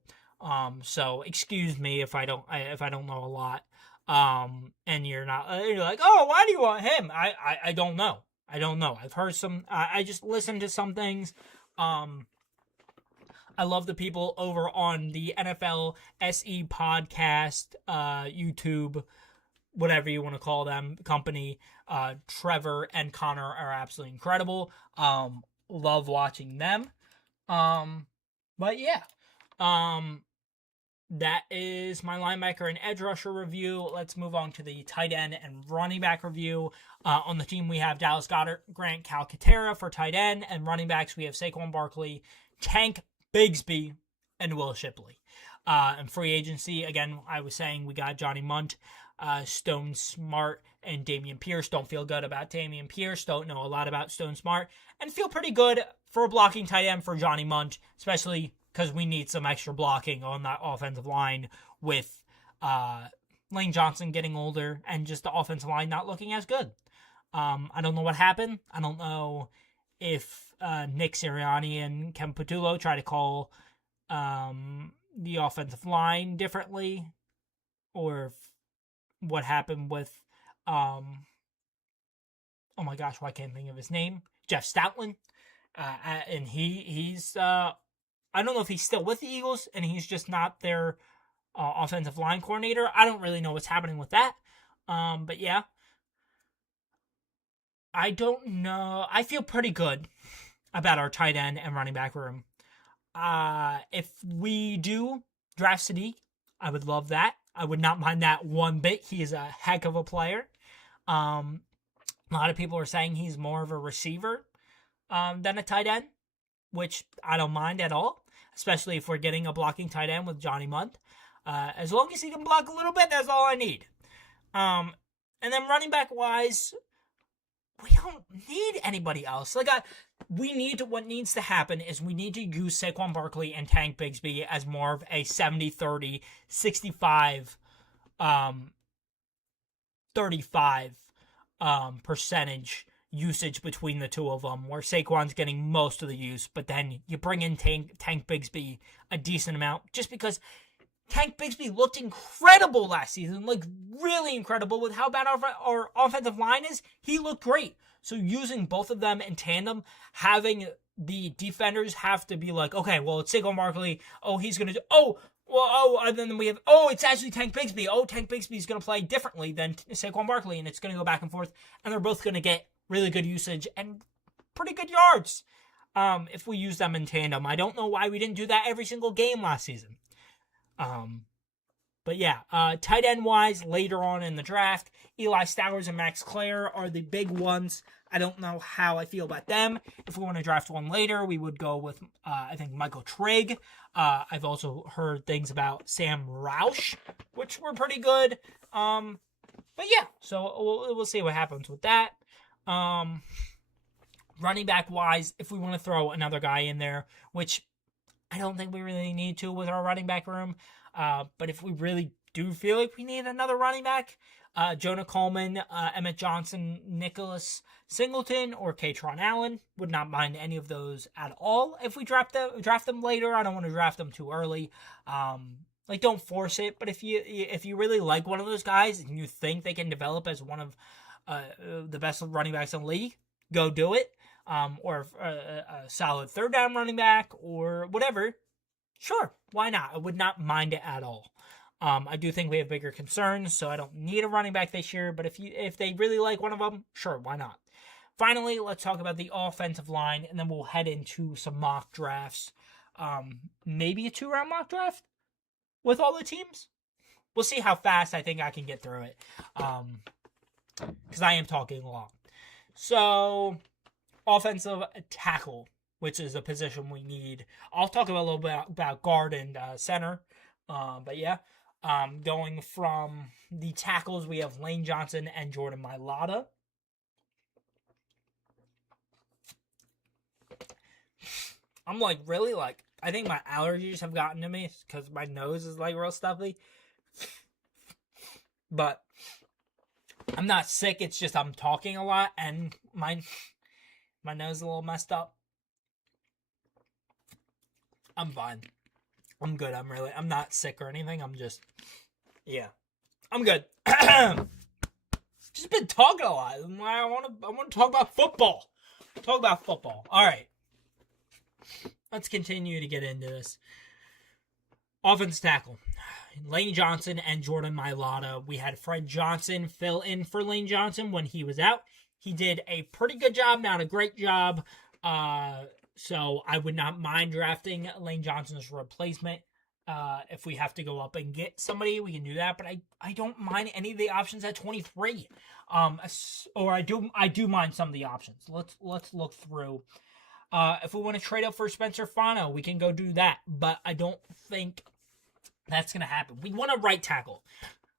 So excuse me if I don't know a lot. And you're like, oh, why do you want him? I don't know. I've heard some. I just listened to some things. I love the people over on the NFL SE podcast, YouTube, whatever you want to call them, company. Trevor and Connor are absolutely incredible. Love watching them. But yeah. That is my linebacker and edge rusher review. Let's move on to the tight end and running back review. On the team, we have Dallas Goedert, Grant Calcaterra for tight end, and running backs, we have Saquon Barkley, Tank Bigsby, and Will Shipley. And free agency, again, I was saying we got Johnny Munt, Stone Smart, and Dameon Pierce. Don't feel good about Dameon Pierce. Don't know a lot about Stone Smart. And feel pretty good for a blocking tight end for Johnny Munt, especially because we need some extra blocking on that offensive line with Lane Johnson getting older and just the offensive line not looking as good. I don't know what happened. I don't know if Nick Sirianni and Ken Patullo try to call the offensive line differently, or what happened with oh my gosh, why can't I think of his name? Jeff Stoutland, and he's I don't know if he's still with the Eagles and he's just not their offensive line coordinator. I don't really know what's happening with that. But yeah, I don't know. I feel pretty good about our tight end and running back room. If we do draft Sadiq, I would love that. I would not mind that one bit. He is a heck of a player. A lot of people are saying he's more of a receiver than a tight end, which I don't mind at all, especially if we're getting a blocking tight end with Johnny Munt. As long as he can block a little bit, that's all I need. And then running back wise, we don't need anybody else. What needs to happen is we need to use Saquon Barkley and Tank Bigsby as more of a 70-30, 65, 35 percentage usage between the two of them, where Saquon's getting most of the use, but then you bring in Tank Bigsby a decent amount, just because Tank Bigsby looked incredible last season, like really incredible with how bad our offensive line is. He looked great. So using both of them in tandem, having the defenders have to be like, okay, well, it's Saquon Barkley. Oh, he's going to do, and then we have, it's actually Tank Bigsby. Oh, Tank Bigsby's going to play differently than Saquon Barkley, and it's going to go back and forth, and they're both going to get really good usage and pretty good yards if we use them in tandem. I don't know why we didn't do that every single game last season. But yeah, tight end wise, later on in the draft, Eli Stowers and Max Clare are the big ones. I don't know how I feel about them. If we want to draft one later, we would go with, I think, Michael Trigg. I've also heard things about Sam Roush, which were pretty good. But yeah, so we'll see what happens with that. Running back wise, if we want to throw another guy in there, which I don't think we really need to with our running back room. But if we really do feel like we need another running back, Jonah Coleman, Emmett Johnson, Nicholas Singleton, or Katron Allen, would not mind any of those at all. If we draft them later, I don't want to draft them too early. Don't force it. But if you really like one of those guys and you think they can develop as one of the best running backs in the league, go do it. Or a solid third down running back or whatever, sure, why not? I would not mind it at all. I do think we have bigger concerns, so I don't need a running back this year, but if they really like one of them, sure, why not? Finally, let's talk about the offensive line, and then we'll head into some mock drafts. Maybe a 2-round mock draft with all the teams? We'll see how fast I think I can get through it, because I am talking a lot. So, offensive tackle, which is a position we need. I'll talk a little bit about guard and center. But yeah, going from the tackles, we have Lane Johnson and Jordan Mailata. I'm I think my allergies have gotten to me because my nose is real stuffy. But I'm not sick, it's just I'm talking a lot and my nose is a little messed up. I'm fine. I'm good. I'm not sick or anything. I'm good. Just been talking a lot. I want to talk about football. All right. Let's continue to get into this. Offensive tackle. Lane Johnson and Jordan Mailata. We had Fred Johnson fill in for Lane Johnson when he was out. He did a pretty good job, not a great job. So I would not mind drafting Lane Johnson's replacement. If we have to go up and get somebody, we can do that. But I don't mind any of the options at 23. Or I do mind some of the options. Let's look through. If we want to trade up for Spencer Fano, we can go do that. But I don't think that's going to happen. We want a right tackle.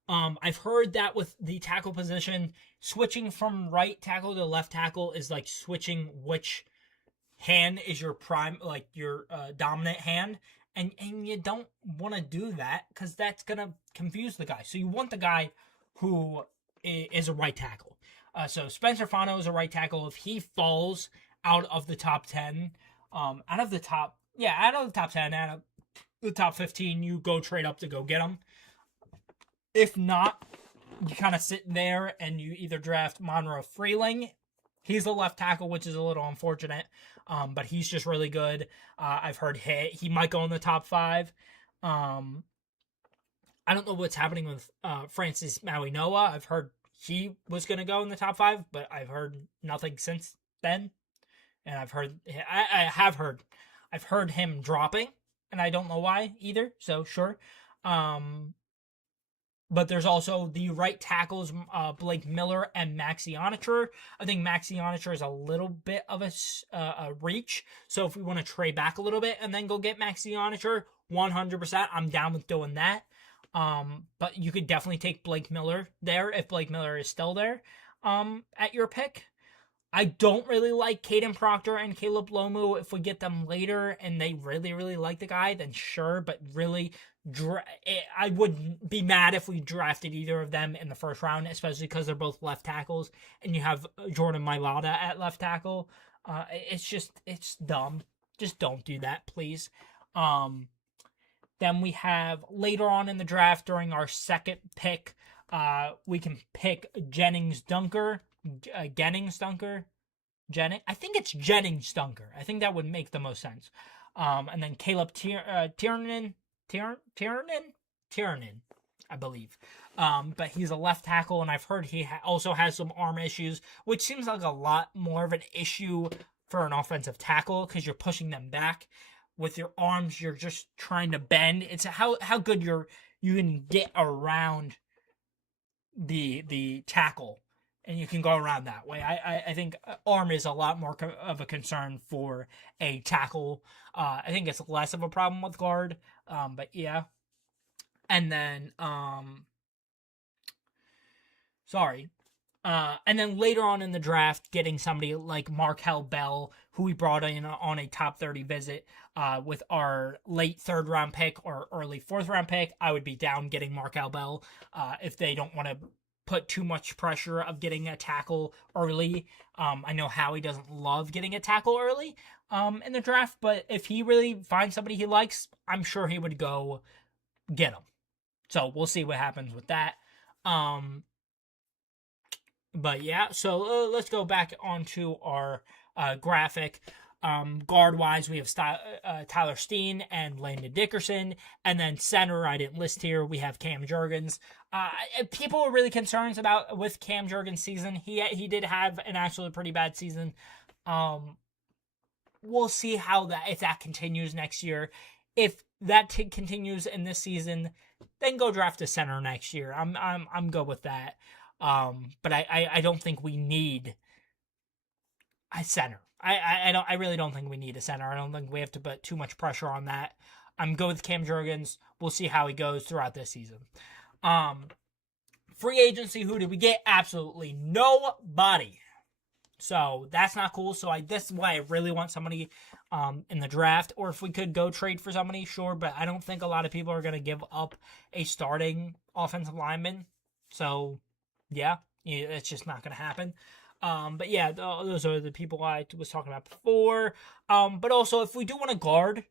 I've heard that with the tackle position, switching from right tackle to left tackle is like switching which hand is your your dominant hand. And you don't want to do that because that's going to confuse the guy. So you want the guy who is a right tackle. So Spencer Fano is a right tackle. If he falls out of the top 10, out of the top 10, out of the top 15, you go trade up to go get him. If not, you kind of sit there and you either draft Monroe Freeling He's the left tackle, which is a little unfortunate, but he's just really good. I've heard he might go in the top 5. Um, I don't know what's happening with Francis Mauigoa. I've heard he was going to go in the top 5, but I've heard nothing since then. And I've heard him dropping, and I don't know why either. So sure. But there's also the right tackles, Blake Miller and Maxi Onacher. I think Maxi Onacher is a little bit of a reach. So if we want to trade back a little bit and then go get Maxi Onacher, 100%, I'm down with doing that. But you could definitely take Blake Miller there if Blake Miller is still there at your pick. I don't really like Caden Proctor and Caleb Lomu. If we get them later and they really, really like the guy, then sure. But really, I wouldn't be mad if we drafted either of them in the first round, especially because they're both left tackles and you have Jordan Mailata at left tackle. It's dumb. Just don't do that, please. Then we have later on in the draft during our second pick, we can pick Jennings Dunker. I think it's Jennings Dunker. I think that would make the most sense. And then Caleb Tiernan, I believe. But he's a left tackle, and I've heard he also has some arm issues, which seems like a lot more of an issue for an offensive tackle because you're pushing them back. With your arms, you're just trying to bend. It's how good you can get around the tackle. And you can go around that way. I think arm is a lot more of a concern for a tackle. I think it's less of a problem with guard. But yeah. And then, and then later on in the draft, getting somebody like Markel Bell, who we brought in on a top 30 visit with our late 3rd round pick or early 4th round pick, I would be down getting Markel Bell if they don't want to put too much pressure of getting a tackle early. I know Howie doesn't love getting a tackle early in the draft, but if he really finds somebody he likes, I'm sure he would go get him. So we'll see what happens with that. But yeah, so let's go back onto our graphic. Guard-wise, we have Tyler Steen and Landon Dickerson. And then center, I didn't list here, we have Cam Jurgens. People were really concerned with Cam Jurgens' season. He did have an actually pretty bad season. We'll see if that continues next year. If that continues in this season, then go draft a center next year. I'm good with that. But I don't think we need a center. I really don't think we need a center. I don't think we have to put too much pressure on that. I'm good with Cam Jurgens. We'll see how he goes throughout this season. Free agency, who did we get? Absolutely nobody. So that's not cool. So this is why I really want somebody in the draft. Or if we could go trade for somebody, sure. But I don't think a lot of people are going to give up a starting offensive lineman. So yeah, it's just not going to happen. But yeah, those are the people I was talking about before. But also, if we do want to guard,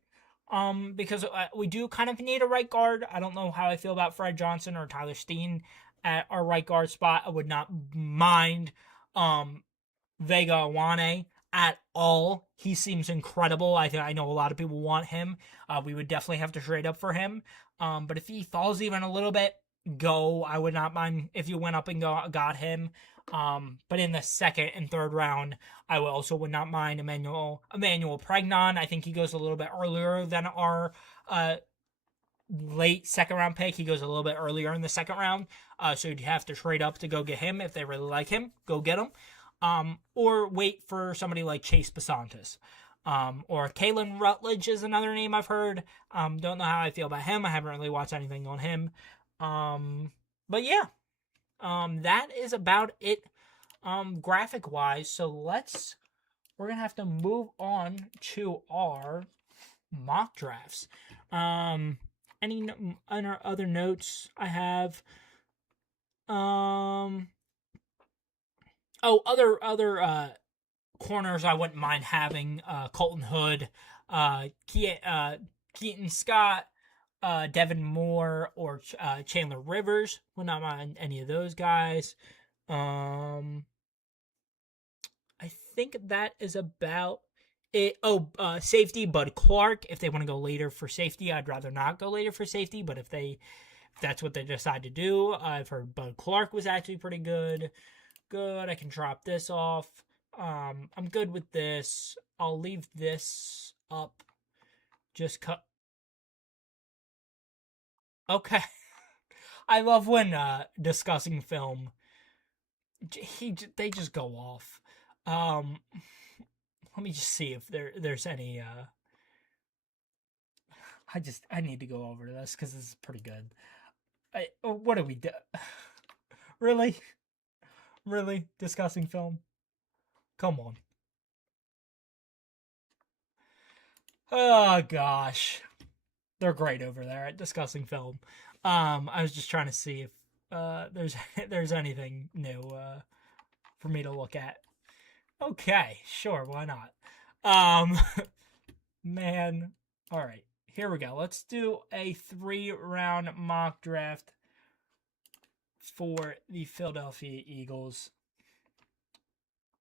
because we do kind of need a right guard. I don't know how I feel about Fred Johnson or Tyler Steen at our right guard spot. I would not mind Vega Awane at all. He seems incredible. I know a lot of people want him. We would definitely have to trade up for him. But if he falls even a little bit, I would not mind if you went up and got him. But in the 2nd and 3rd round, I also would not mind Emmanuel Pregnon. I think he goes a little bit earlier than our late 2nd round pick. He goes a little bit earlier in the 2nd round. So you'd have to trade up to go get him. If they really like him, go get him. Or wait for somebody like Chase Basantis. Or Kalen Rutledge is another name I've heard. Don't know how I feel about him. I haven't really watched anything on him. But yeah. That is about it, graphic wise. So we're going to have to move on to our mock drafts. Any other notes I have? Other corners I wouldn't mind having, Colton Hood, Keaton Scott, Devin Moore, or Chandler Rivers. Would not mind any of those guys. I think that is about it. Oh, safety, Bud Clark. If they want to go later for safety, I'd rather not go later for safety. But if that's what they decide to do, I've heard Bud Clark was actually pretty good. Good. I can drop this off. I'm good with this. I'll leave this up. Just cut. Okay. I love when discussing film, they just go off. Um, Let me just see if there's any. I need to go over this because this is pretty good. What do we do? Really, really discussing film? Come on. Oh gosh, they're great over there at discussing film. I was just trying to see if there's anything new for me to look at. Okay, sure, why not? Um, Man, all right, here we go. Let's do a 3-round mock draft for the Philadelphia Eagles.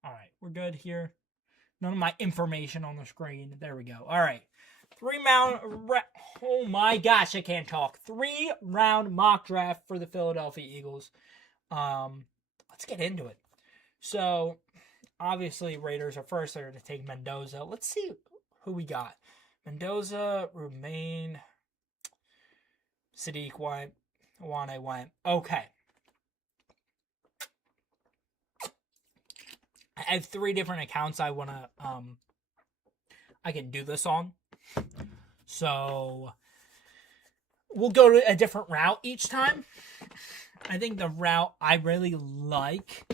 All right, we're good here. None of my information on the screen. There we go. All right. 3-round. Oh my gosh, I can't talk. 3-round mock draft for the Philadelphia Eagles. Let's get into it. So, obviously, Raiders are first. They're going to take Mendoza. Let's see who we got. Mendoza, Romaine, Sadiq went. Wane went. Okay. I have 3 different accounts I want to, I can do this on. So, we'll go to a different route each time. I think the route I really like,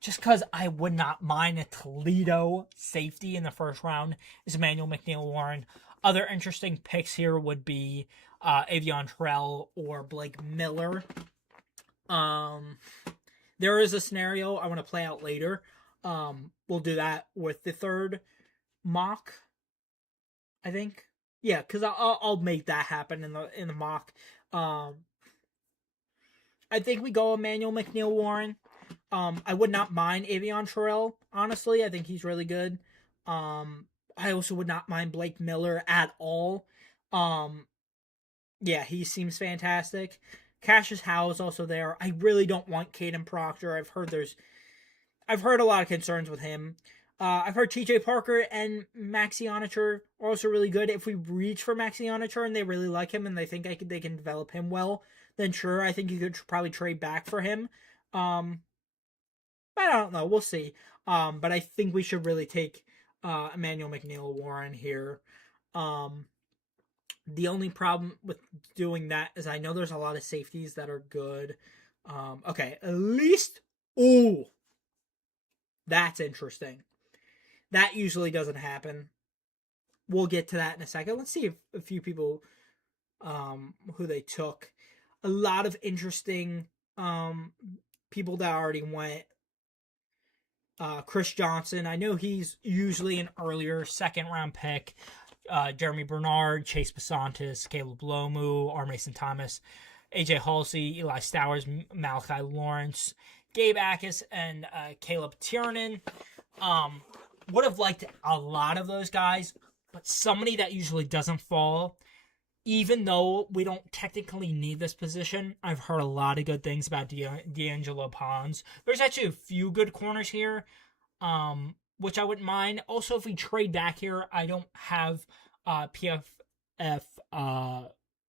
just because I would not mind a Toledo safety in the first round, is Emmanuel McNeil-Warren. Other interesting picks here would be Avion Terrell or Blake Miller. There is a scenario I want to play out later. We'll do that with the 3rd mock, I think. Yeah, because I'll make that happen in the mock. I think we go Emmanuel McNeil-Warren. I would not mind Avion Terrell, honestly. I think he's really good. I also would not mind Blake Miller at all. Yeah, he seems fantastic. Cassius Howe is also there. I really don't want Caden Proctor. I've heard a lot of concerns with him. I've heard TJ Parker and Maxi Onacher are also really good. If we reach for Maxi Onacher and they really like him and they think they can develop him well, then sure, I think you could probably trade back for him. I don't know. We'll see. But I think we should really take Emmanuel McNeil-Warren here. The only problem with doing that is I know there's a lot of safeties that are good. Okay, at least... Ooh! That's interesting. That usually doesn't happen. We'll get to that in a second. Let's see if a few people who they took. A lot of interesting people that already went. Chris Johnson. I know he's usually an earlier 2nd-round pick. Jeremy Bernard, Chase Basantis, Caleb Lomu, R. Mason Thomas, AJ Halsey, Eli Stowers, Malachi Lawrence, Gabe Akis, and Caleb Tiernan. Would have liked a lot of those guys, but somebody that usually doesn't fall, even though we don't technically need this position. I've heard a lot of good things about D'Angelo Pons. There's actually a few good corners here, which I wouldn't mind. Also, if we trade back here, I don't have PFF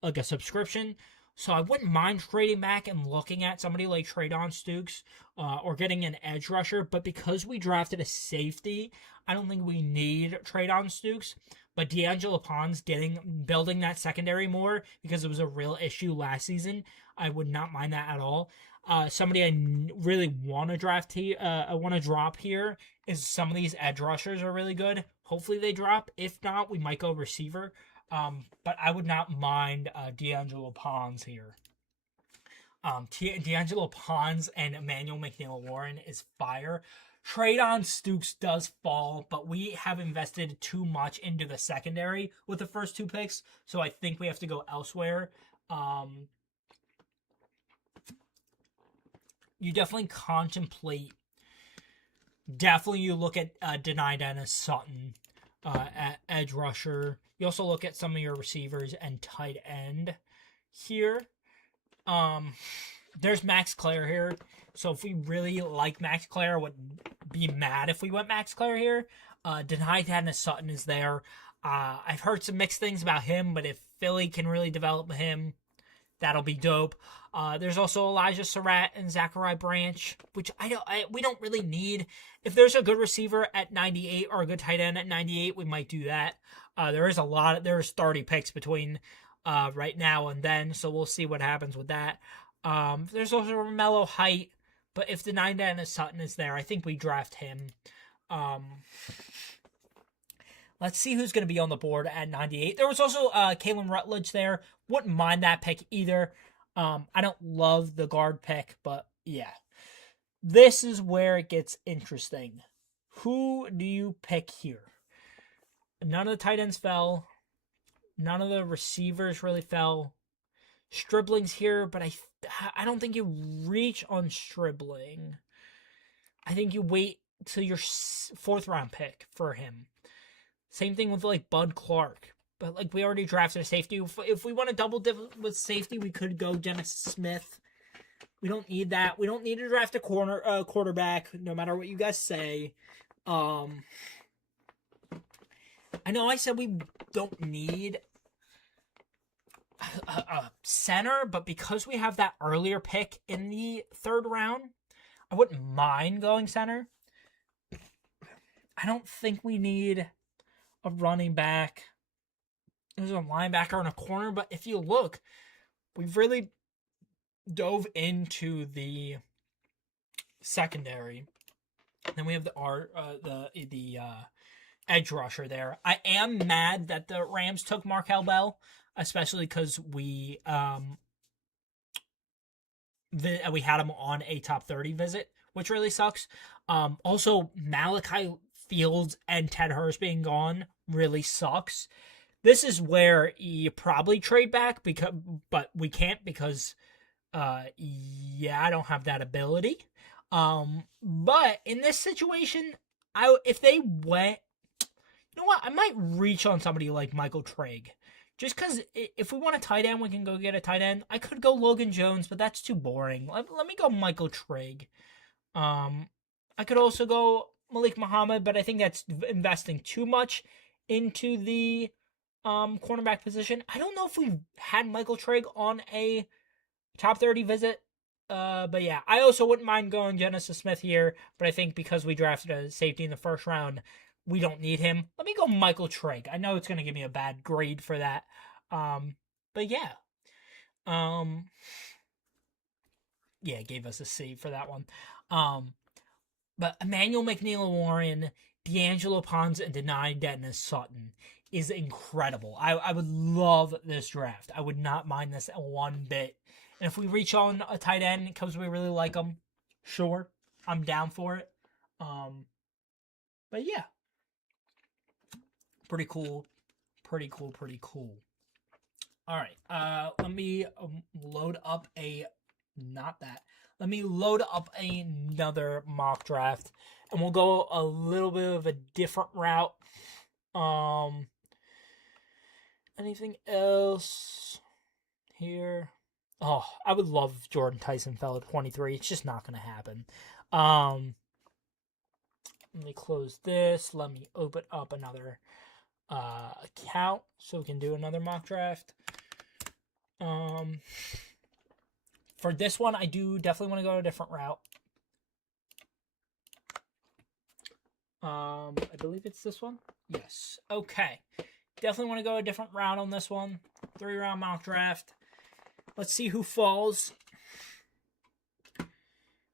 like a subscription, so I wouldn't mind trading back and looking at somebody like Treydon Stukes or getting an edge rusher. But because we drafted a safety, I don't think we need Treydon Stukes. But D'Angelo Pons building that secondary more because it was a real issue last season, I would not mind that at all. Somebody I really want to drop here is some of these edge rushers are really good. Hopefully they drop. If not, we might go receiver. But I would not mind D'Angelo Pons here. D'Angelo Pons and Emmanuel McNeil-Warren is fire. Treydon Stukes does fall, but we have invested too much into the secondary with the first 2 picks, so I think we have to go elsewhere. You definitely contemplate Definitely you look at Deni Dennis Sutton at edge rusher. You also look at some of your receivers and tight end here. There's Max Clare here. So if we really like Max Clare, I would be mad if we went Max Clare here. Deni Dennis Sutton is there. I've heard some mixed things about him, but if Philly can really develop him, that'll be dope. There's also Elijah Surratt and Zachariah Branch, which we don't really need. If there's a good receiver at 98 or a good tight end at 98, we might do that. There's 30 picks between right now and then, so we'll see what happens with that. There's also Romello Height, but if the Deni Dennis Sutton is there, I think we draft him. Let's see who's going to be on the board at 98. There was also Kalen Rutledge there. Wouldn't mind that pick either. I don't love the guard pick, but yeah. This is where it gets interesting. Who do you pick here? None of the tight ends fell. None of the receivers really fell. Stribling's here, but I don't think you reach on Stribling. I think you wait till your 4th round pick for him. Same thing with like Bud Clark. But like we already drafted a safety. If we want to double dip with safety, we could go Genesis Smith. We don't need that. We don't need to draft a quarterback, no matter what you guys say. I know I said we don't need a center, but because we have that earlier pick in the 3rd round, I wouldn't mind going center. I don't think we need a running back. There's a linebacker and a corner, but if you look, we've really dove into the secondary. Then we have the edge rusher there. I am mad that the Rams took Markel Bell, especially because we had him on a top 30 visit, which really sucks. Also, Malachi Fields and Ted Hurst being gone really sucks. This is where you probably trade back, but we can't because, I don't have that ability. But in this situation, if they went, you know what, I might reach on somebody like Michael Trigg. Just because if we want a tight end, we can go get a tight end. I could go Logan Jones, but that's too boring. Let me go Michael Trigg. I could also go Malik Muhammad, but I think that's investing too much into the cornerback position. I don't know if we've had Michael Trigg on a top 30 visit. But yeah, I also wouldn't mind going Genesis Smith here, but I think because we drafted a safety in the 1st round, we don't need him. Let me go Michael Trigg. I know it's going to give me a bad grade for that. But yeah. Yeah, it gave us a C for that one. But Emmanuel McNeil-Warren, D'Angelo Ponz, and Deni Dennis Sutton is incredible. I would love this draft. I would not mind this one bit. And if we reach on a tight end because we really like him, sure, I'm down for it. But yeah. Pretty cool. All right. Let me load up another mock draft, and we'll go a little bit of a different route. Anything else here? Oh, I would love if Jordan Tyson fell at 23. It's just not going to happen. Let me close this. Let me open up another account so we can do another mock draft. For this one, I do definitely want to go a different route. I believe it's this one. Yes. Okay. Definitely want to go a different route on this one. 3-round mock draft. Let's see who falls.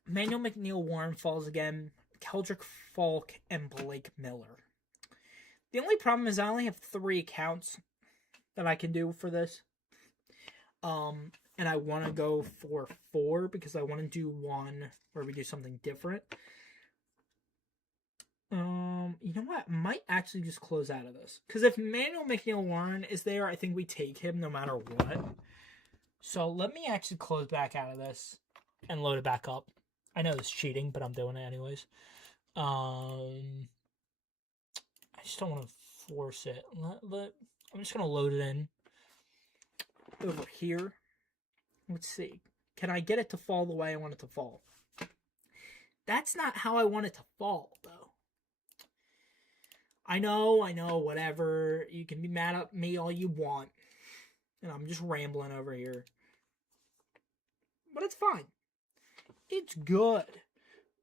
Emmanuel McNeil-Warren falls again. Keldrick Falk and Blake Miller. The only problem is I only have 3 accounts that I can do for this. And I want to go for 4 because I want to do one where we do something different. You know what? I might actually just close out of this. Because if Emmanuel McNeil-Warren is there, I think we take him no matter what. So let me actually close back out of this and load it back up. I know it's cheating, but I'm doing it anyways. I just don't want to force it. I'm just going to load it in over here. Let's see. Can I get it to fall the way I want it to fall? That's not how I want it to fall, though. I know, whatever. You can be mad at me all you want. And I'm just rambling over here. But it's fine. It's good.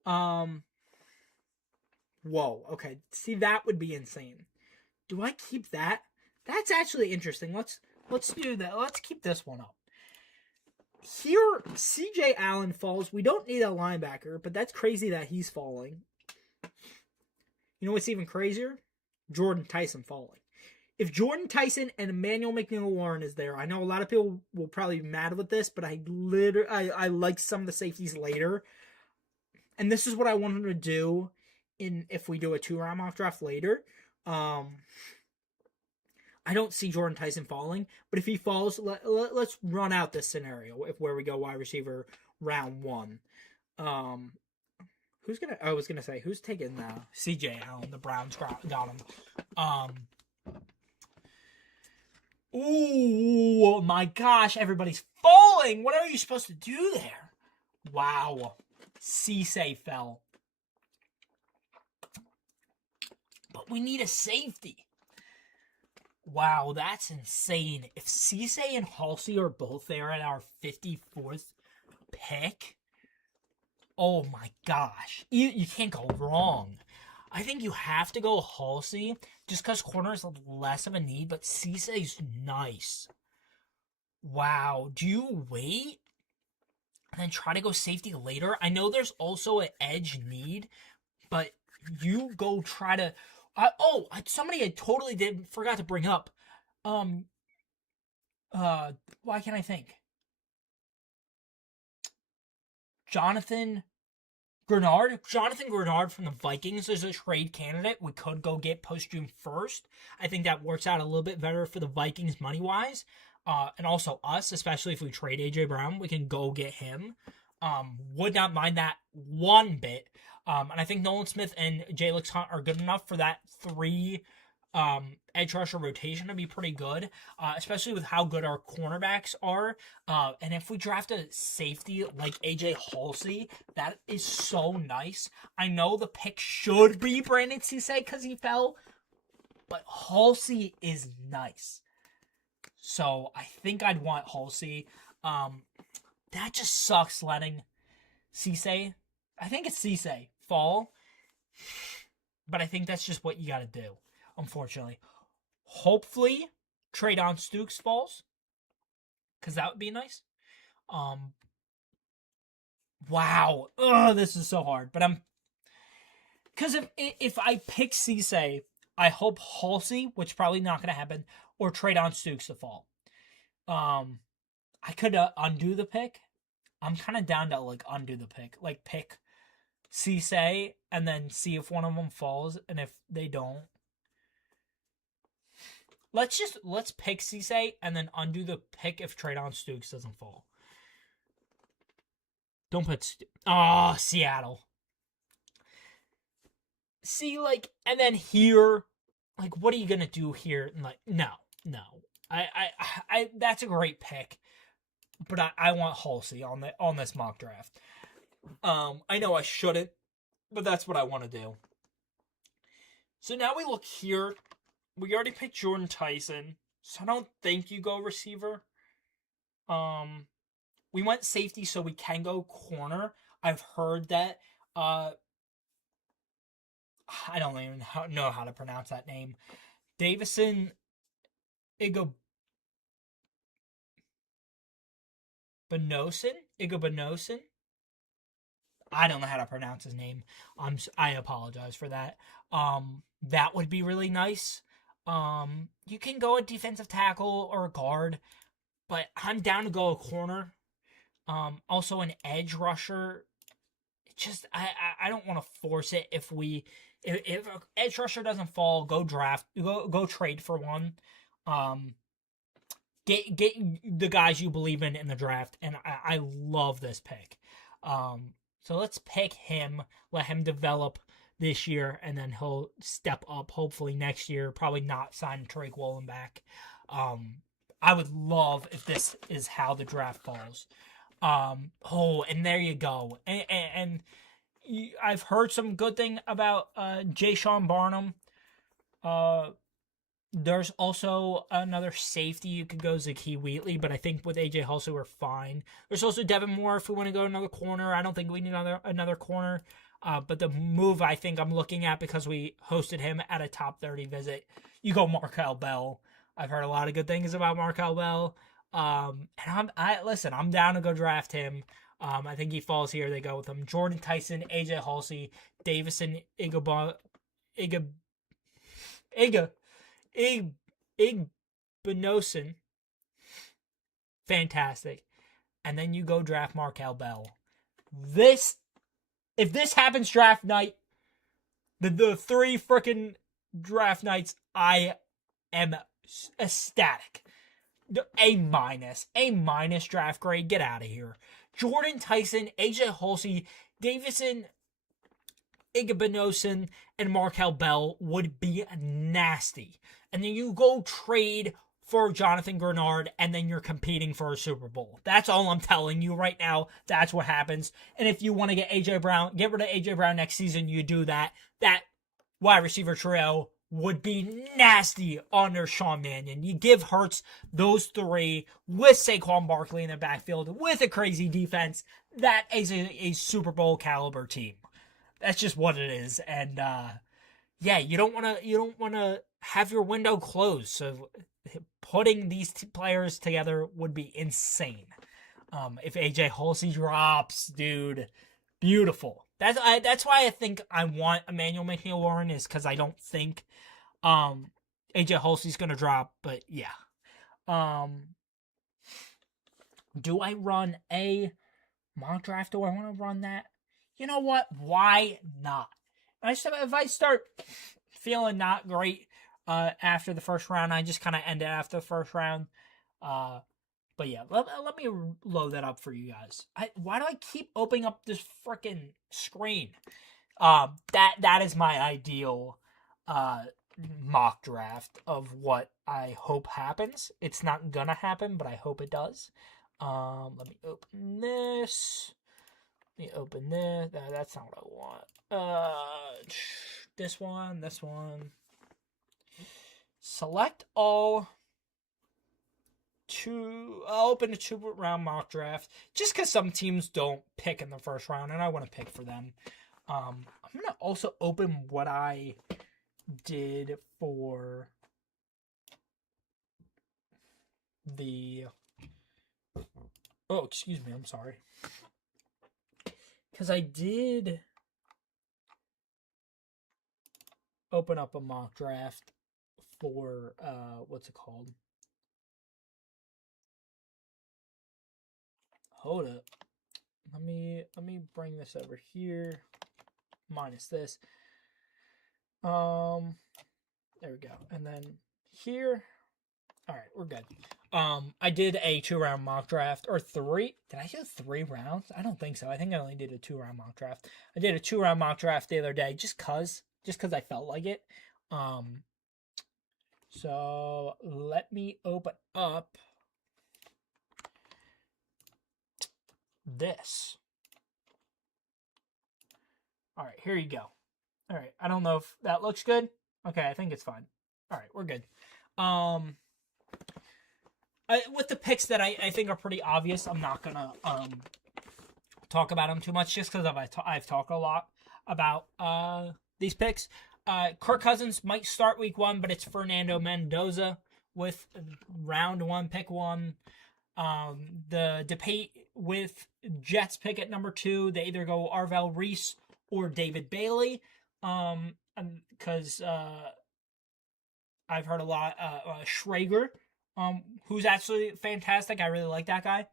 Whoa, okay. See, that would be insane. Do I keep that? That's actually interesting. Let's do that. Let's keep this one up. Here, CJ Allen falls. We don't need a linebacker, but that's crazy that he's falling. You know what's even crazier? Jordan Tyson falling. If Jordan Tyson and Emmanuel McNeill-Warren is there, I know a lot of people will probably be mad with this, but I like some of the safeties later. And this is what I wanted to do if we do a 2-round mock draft later. I don't see Jordan Tyson falling, but if he falls, let's run out this scenario where we go wide receiver round 1. Who's taking CJ Allen? The Browns got him. Oh my gosh, everybody's falling. What are you supposed to do there? Wow. Cisse fell. But we need a safety. Wow, that's insane. If Cisse and Halsey are both there at our 54th pick, oh my gosh. You can't go wrong. I think you have to go Halsey just because corner is less of a need, but Cisse's nice. Wow. Do you wait and then try to go safety later? I know there's also an edge need, but you go try to... somebody I totally forgot to bring up. Why can't I think? Jonathan Grenard from the Vikings is a trade candidate. We could go get post-June 1st. I think that works out a little bit better for the Vikings money-wise. And also us, especially if we trade A.J. Brown, we can go get him. Would not mind that one bit. And I think Nolan Smith and Jalen Hunt are good enough for that 3 edge rusher rotation to be pretty good, especially with how good our cornerbacks are. And if we draft a safety like AJ Halsey, that is so nice. I know the pick should be Brandon Cisse because he fell, but Halsey is nice. So I think I'd want Halsey. That just sucks letting Cisse, I think it's Cisse, fall. But I think that's just what you got to do, unfortunately. Hopefully, Treydon Stukes falls, because that would be nice. Wow. Ugh, this is so hard. But because if I pick Cisse, I hope Halsey, which is probably not going to happen, or Treydon Stukes to fall. I could undo the pick. I'm kind of down to undo the pick. Pick Cisse and then see if one of them falls, and if they don't, let's pick Cisse and then undo the pick if Treydon Stukes doesn't fall. Don't put Seattle. See, and then here, what are you gonna do here? No. I that's a great pick, but I want Halsey on this mock draft. I know I shouldn't, but that's what I want to do. So now we look here. We already picked Jordan Tyson, so I don't think you go receiver. We went safety, so we can go corner. I've heard that. I don't even know how to pronounce that name. Davison Igobenosin? I don't know how to pronounce his name. I apologize for that. That would be really nice. You can go a defensive tackle or a guard, but I'm down to go a corner. Also an edge rusher. Just I don't want to force it. If an edge rusher doesn't fall, go trade for one. Get the guys you believe in the draft, and I love this pick. So let's pick him, let him develop this year, and then he'll step up hopefully next year. Probably not sign Tariq Woolen back. I would love if this is how the draft falls. And there you go. And I've heard some good thing about Jay Sean Barnum. There's also another safety you could go, Zakee Wheatley, but I think with AJ Hulsey we're fine. There's also Devin Moore if we want to go another corner. I don't think we need another corner. But the move I think I'm looking at, because we hosted him at a top 30 visit, you go Markel Bell. I've heard a lot of good things about Markel Bell. And I'm down to go draft him. I think he falls here. They go with him. Jordan Tyson, AJ Hulsey, Davison Igbinosun. Fantastic. And then you go draft Markel Bell. If this happens draft night, the 3 freaking draft nights, I am ecstatic. A minus draft grade. Get out of here. Jordan Tyson, AJ Hulsey, Davison Igbinosun, and Markel Bell would be nasty. And then you go trade for Jonathan Grenard, and then you're competing for a Super Bowl. That's all I'm telling you right now. That's what happens. And if you want to get AJ Brown, get rid of AJ Brown next season, you do that. That wide receiver trio would be nasty under Sean Mannion. You give Hurts those 3 with Saquon Barkley in the backfield with a crazy defense. That is a Super Bowl caliber team. That's just what it is. And you don't want to have your window closed. So putting these players together would be insane. If AJ Hulsey drops, dude, beautiful. That's why I think I want Emmanuel McNeill-Warren, is because I don't think AJ Hulsey's gonna drop. But yeah. Do I run a mock draft? Do I want to run that? You know what? Why not? If I start feeling not great after the first round, I just kind of end it after the first round. But yeah, let me load that up for you guys. Why do I keep opening up this freaking screen? That is my ideal mock draft of what I hope happens. It's not gonna happen, but I hope it does. Let me open this. Let me open this. That's not what I want. This one. Select all. I'll open a 2-round mock draft just because some teams don't pick in the first round, and I want to pick for them. I'm gonna also open what I did for the. Oh, excuse me. I'm sorry. Because I did open up a mock draft for what's it called? Hold up. Let me bring this over here. Minus this. There we go. And then here. Alright, we're good. I did a 2-round mock draft, or 3. Did I do 3 rounds? I don't think so. I think I only did a 2-round mock draft. I did a 2-round mock draft the other day just cause I felt like it. So let me open up this. Alright, here you go. Alright, I don't know if that looks good. Okay, I think it's fine. Alright, we're good. With the picks that I think are pretty obvious, I'm not gonna talk about them too much just because I've talked a lot about these picks. Kirk Cousins might start week 1, but it's Fernando Mendoza with round 1, pick 1. The debate with Jets pick at number 2, they either go Arvell Reese or David Bailey. Because I've heard a lot. Schrager, who's actually fantastic. I really like that guy.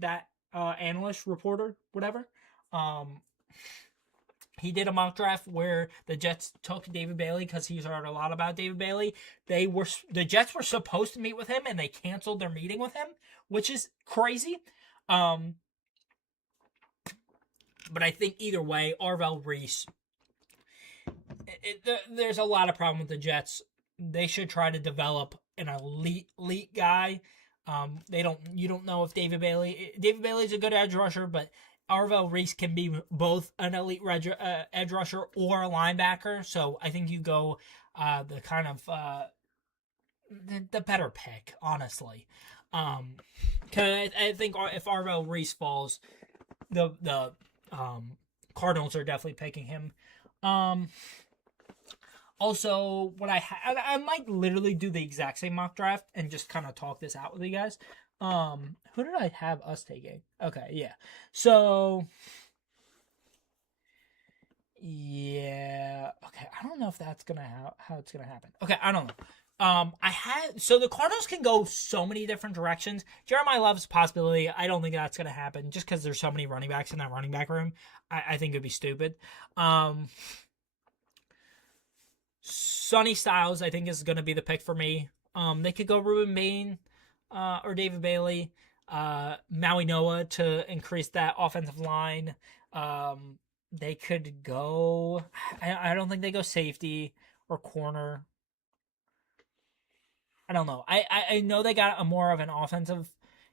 That analyst, reporter, whatever. He did a mock draft where the Jets took David Bailey because he's heard a lot about David Bailey. The Jets were supposed to meet with him and they canceled their meeting with him, which is crazy. But I think either way, Arvell Reese there's a lot of problem with the Jets. They should try to develop an elite guy. You don't know if David Bailey's a good edge rusher, but Arvell Reese can be both an elite edge rusher or a linebacker. So I think you go the kind of the better pick, honestly. Cause I think if Arvell Reese falls, the Cardinals are definitely picking him. Also, I might literally do the exact same mock draft and just kind of talk this out with you guys. Who did I have us taking? Okay, yeah. So, yeah. Okay, I don't know if that's how it's gonna happen. Okay, I don't know. So the Cardinals can go so many different directions. Jeremiah Love's a possibility. I don't think that's gonna happen just because there's so many running backs in that running back room. I think it'd be stupid. Sonny Styles, I think, is going to be the pick for me. They could go Ruben Bain or David Bailey, Maui Noah to increase that offensive line. They could go. I don't think they go safety or corner. I don't know. I know they got a more of an offensive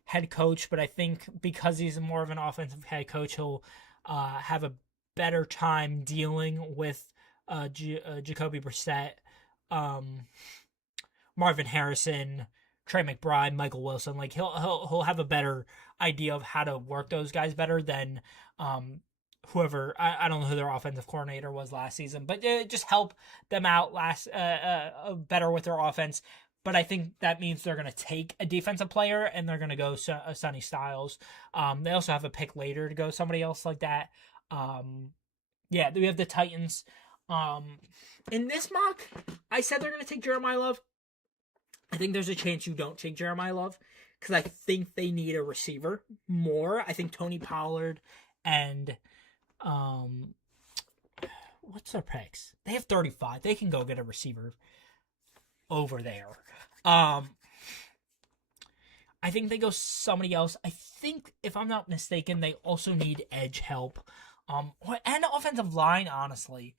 head coach, but I think because he's more of an offensive head coach, he'll have a better time dealing with Jacoby Brissett, Marvin Harrison, Trey McBride, Michael Wilson. Like he'll have a better idea of how to work those guys better than whoever. I don't know who their offensive coordinator was last season, but just help them out better with their offense. But I think that means they're going to take a defensive player and they're going to go Sonny Styles. They also have a pick later to go somebody else like that. Yeah, we have the Titans. In this mock, I said they're going to take Jeremiah Love. I think there's a chance you don't take Jeremiah Love because I think they need a receiver more. I think Tony Pollard and what's their picks? They have 35. They can go get a receiver over there. I think they go somebody else. I think, if I'm not mistaken, they also need edge help. And offensive line, honestly.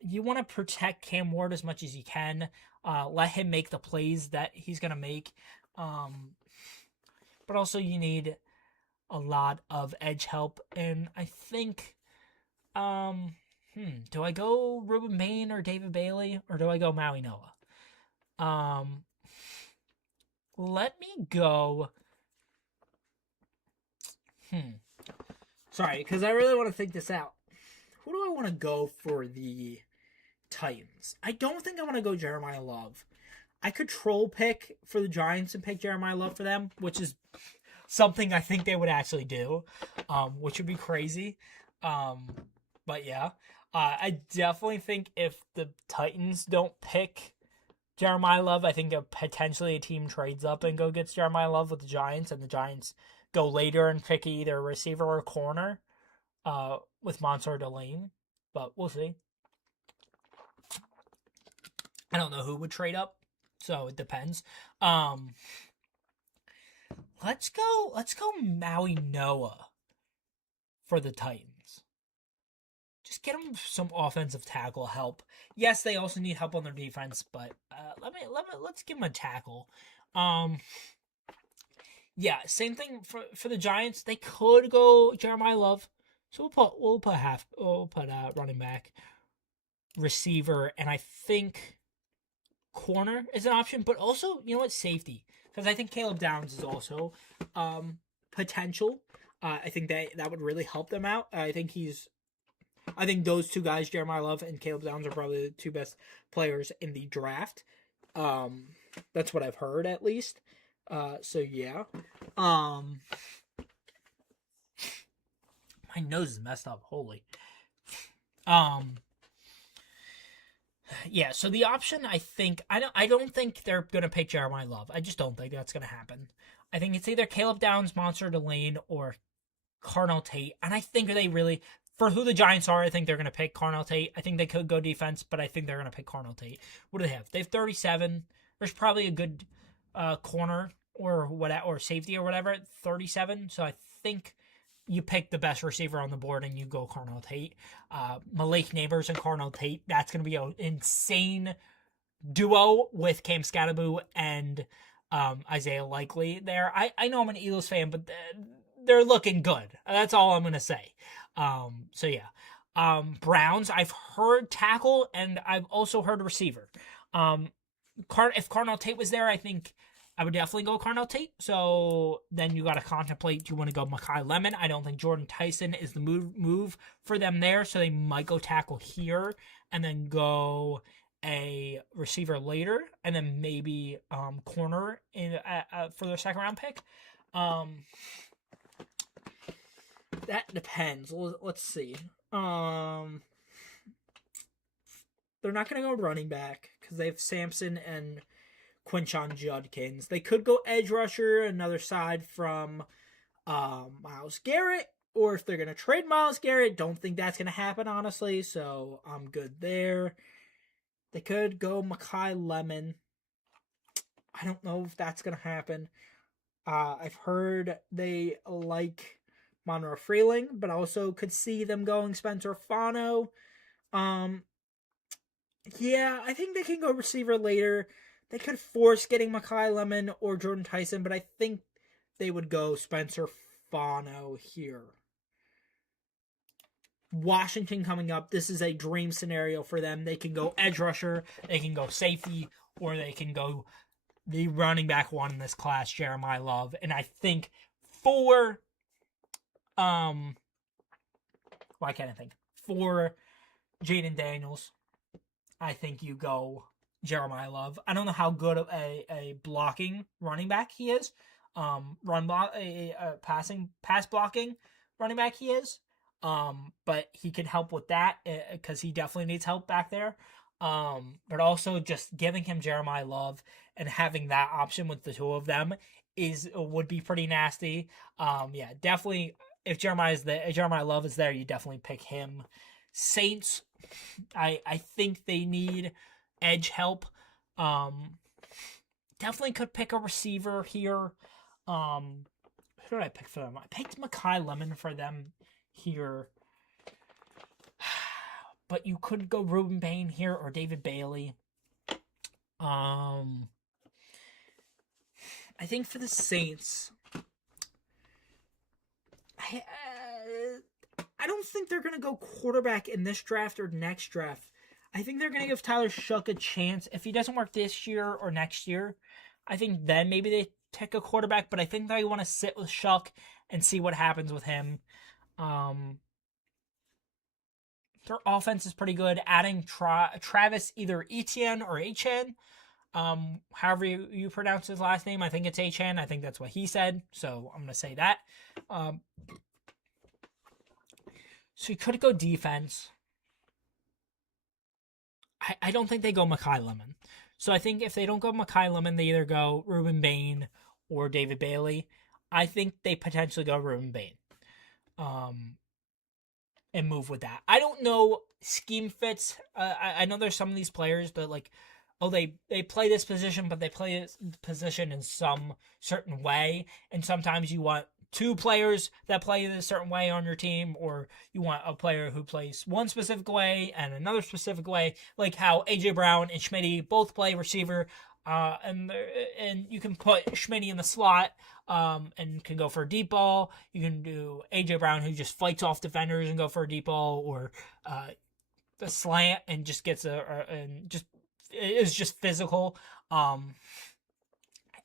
You want to protect Cam Ward as much as you can. Let him make the plays that he's going to make. But also you need a lot of edge help. And I think, do I go Ruben Bain or David Bailey? Or do I go Maui Noah? Let me go. Sorry, because I really want to think this out. Who do I want to go for the Titans? I don't think I want to go Jeremiah Love. I could troll pick for the Giants and pick Jeremiah Love for them, which is something I think they would actually do, which would be crazy. But yeah, I definitely think if the Titans don't pick Jeremiah Love, I think potentially a team trades up and go gets Jeremiah Love with the Giants, and the Giants go later and pick either a receiver or a corner with Mansour Delane. But we'll see. I don't know who would trade up, so it depends. Let's go Maui Noah for the Titans. Just get them some offensive tackle help. Yes, they also need help on their defense, but let's give them a tackle. Yeah, same thing for the Giants. They could go Jeremiah Love, so we'll put running back, receiver, and I think corner is an option, but also you know what, safety, because I think Caleb Downs is also potential. I think that would really help them out. I think those two guys, Jeremiah Love and Caleb Downs, are probably the two best players in the draft. That's what I've heard, at least. So yeah. My nose is messed up. Holy. Yeah. So the option, I don't think they're gonna pick Jeremiah Love. I just don't think that's gonna happen. I think it's either Caleb Downs, Mansour Delane, or Carnell Tate, and I think for who the Giants are, I think they're going to pick Carnell Tate. I think they could go defense, but I think they're going to pick Carnell Tate. What do they have? They have 37. There's probably a good corner or safety or whatever at 37. So I think you pick the best receiver on the board and you go Cardinal Tate. Malik Neighbors and Cardinal Tate, that's going to be an insane duo with Cam Scatterboo and Isaiah Likely there. I know I'm an Eagles fan, but they're looking good. That's all I'm going to say. So yeah. Browns, I've heard tackle and I've also heard receiver. If Cardinal Tate was there, I think I would definitely go Cardinal Tate. So then you got to contemplate, do you want to go Mekhi Lemon? I don't think Jordan Tyson is the move for them there, so they might go tackle here and then go a receiver later, and then maybe corner in for their second round pick. That depends. Let's see. They're not going to go running back because they have Sampson and Quinshon Judkins. They could go edge rusher, another side from Myles Garrett, or if they're going to trade Myles Garrett, don't think that's going to happen, honestly, so I'm good there. They could go Mekhi Lemon. I don't know if that's going to happen. I've heard they like Monroe Freeling, but also could see them going Spencer Fano. Yeah, I think they can go receiver later. They could force getting Mekhi Lemon or Jordan Tyson, but I think they would go Spencer Fano here. Washington coming up. This is a dream scenario for them. They can go edge rusher, they can go safety, or they can go the running back one in this class, Jeremiah Love. And I think for why can't I think? For Jaden Daniels, I think you go Jeremiah Love. I don't know how good of a blocking running back he is. Pass blocking running back he is. But he can help with that because he definitely needs help back there. But also just giving him Jeremiah Love and having that option with the two of them would be pretty nasty. Yeah, definitely. If Jeremiah Love is there, you definitely pick him. Saints, I think they need edge help. Definitely could pick a receiver here. Who did I pick for them? I picked Mekhi Lemon for them here. But you could go Ruben Bain here or David Bailey. I think for the Saints, I don't think they're going to go quarterback in this draft or next draft. I think they're going to give Tyler Shough a chance. If he doesn't work this year or next year, I think then maybe they take a quarterback. But I think they want to sit with Shough and see what happens with him. Their offense is pretty good. Adding Travis either Etienne or Etienne, however you pronounce his last name. I think it's Etienne. I think that's what he said. So I'm going to say that. So you could go defense. I don't think they go Mekhi Lemon. So I think if they don't go Mekhi Lemon, they either go Ruben Bain or David Bailey. I think they potentially go Ruben Bain. And move with that. I don't know scheme fits. I know there's some of these players that they play this position, but they play this position in some certain way. And sometimes you want two players that play in a certain way on your team, or you want a player who plays one specific way and another specific way, like how AJ Brown and Schmitty both play receiver. And you can put Schmitty in the slot, and can go for a deep ball. You can do AJ Brown, who just fights off defenders and go for a deep ball, or the slant and just gets is just physical.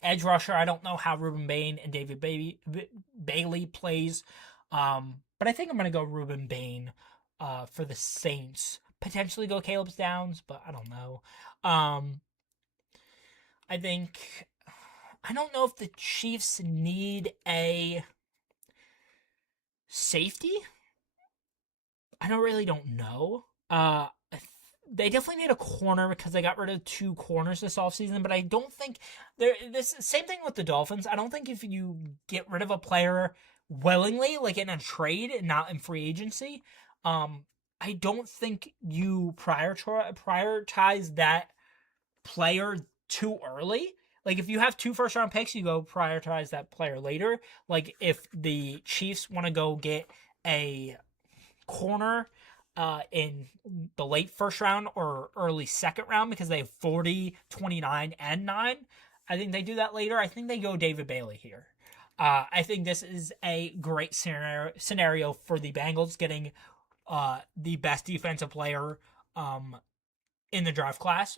Edge rusher, I don't know how Ruben Bain and David Bailey plays, but I think I'm gonna go Ruben Bain for the Saints. Potentially go Caleb Downs, but I don't know. I don't know if the Chiefs need a safety. I don't know. They definitely need a corner because they got rid of 2 corners this offseason, but I don't think same thing with the Dolphins. I don't think if you get rid of a player willingly, like in a trade and not in free agency, I don't think you prioritize that player too early. like if you have 2 first-round picks, you go prioritize that player later. Like if the Chiefs want to go get a corner in the late first round or early second round because they have 40, 29, and 9. I think they do that later. I think they go David Bailey here. I think this is a great scenario for the Bengals getting the best defensive player in the draft class.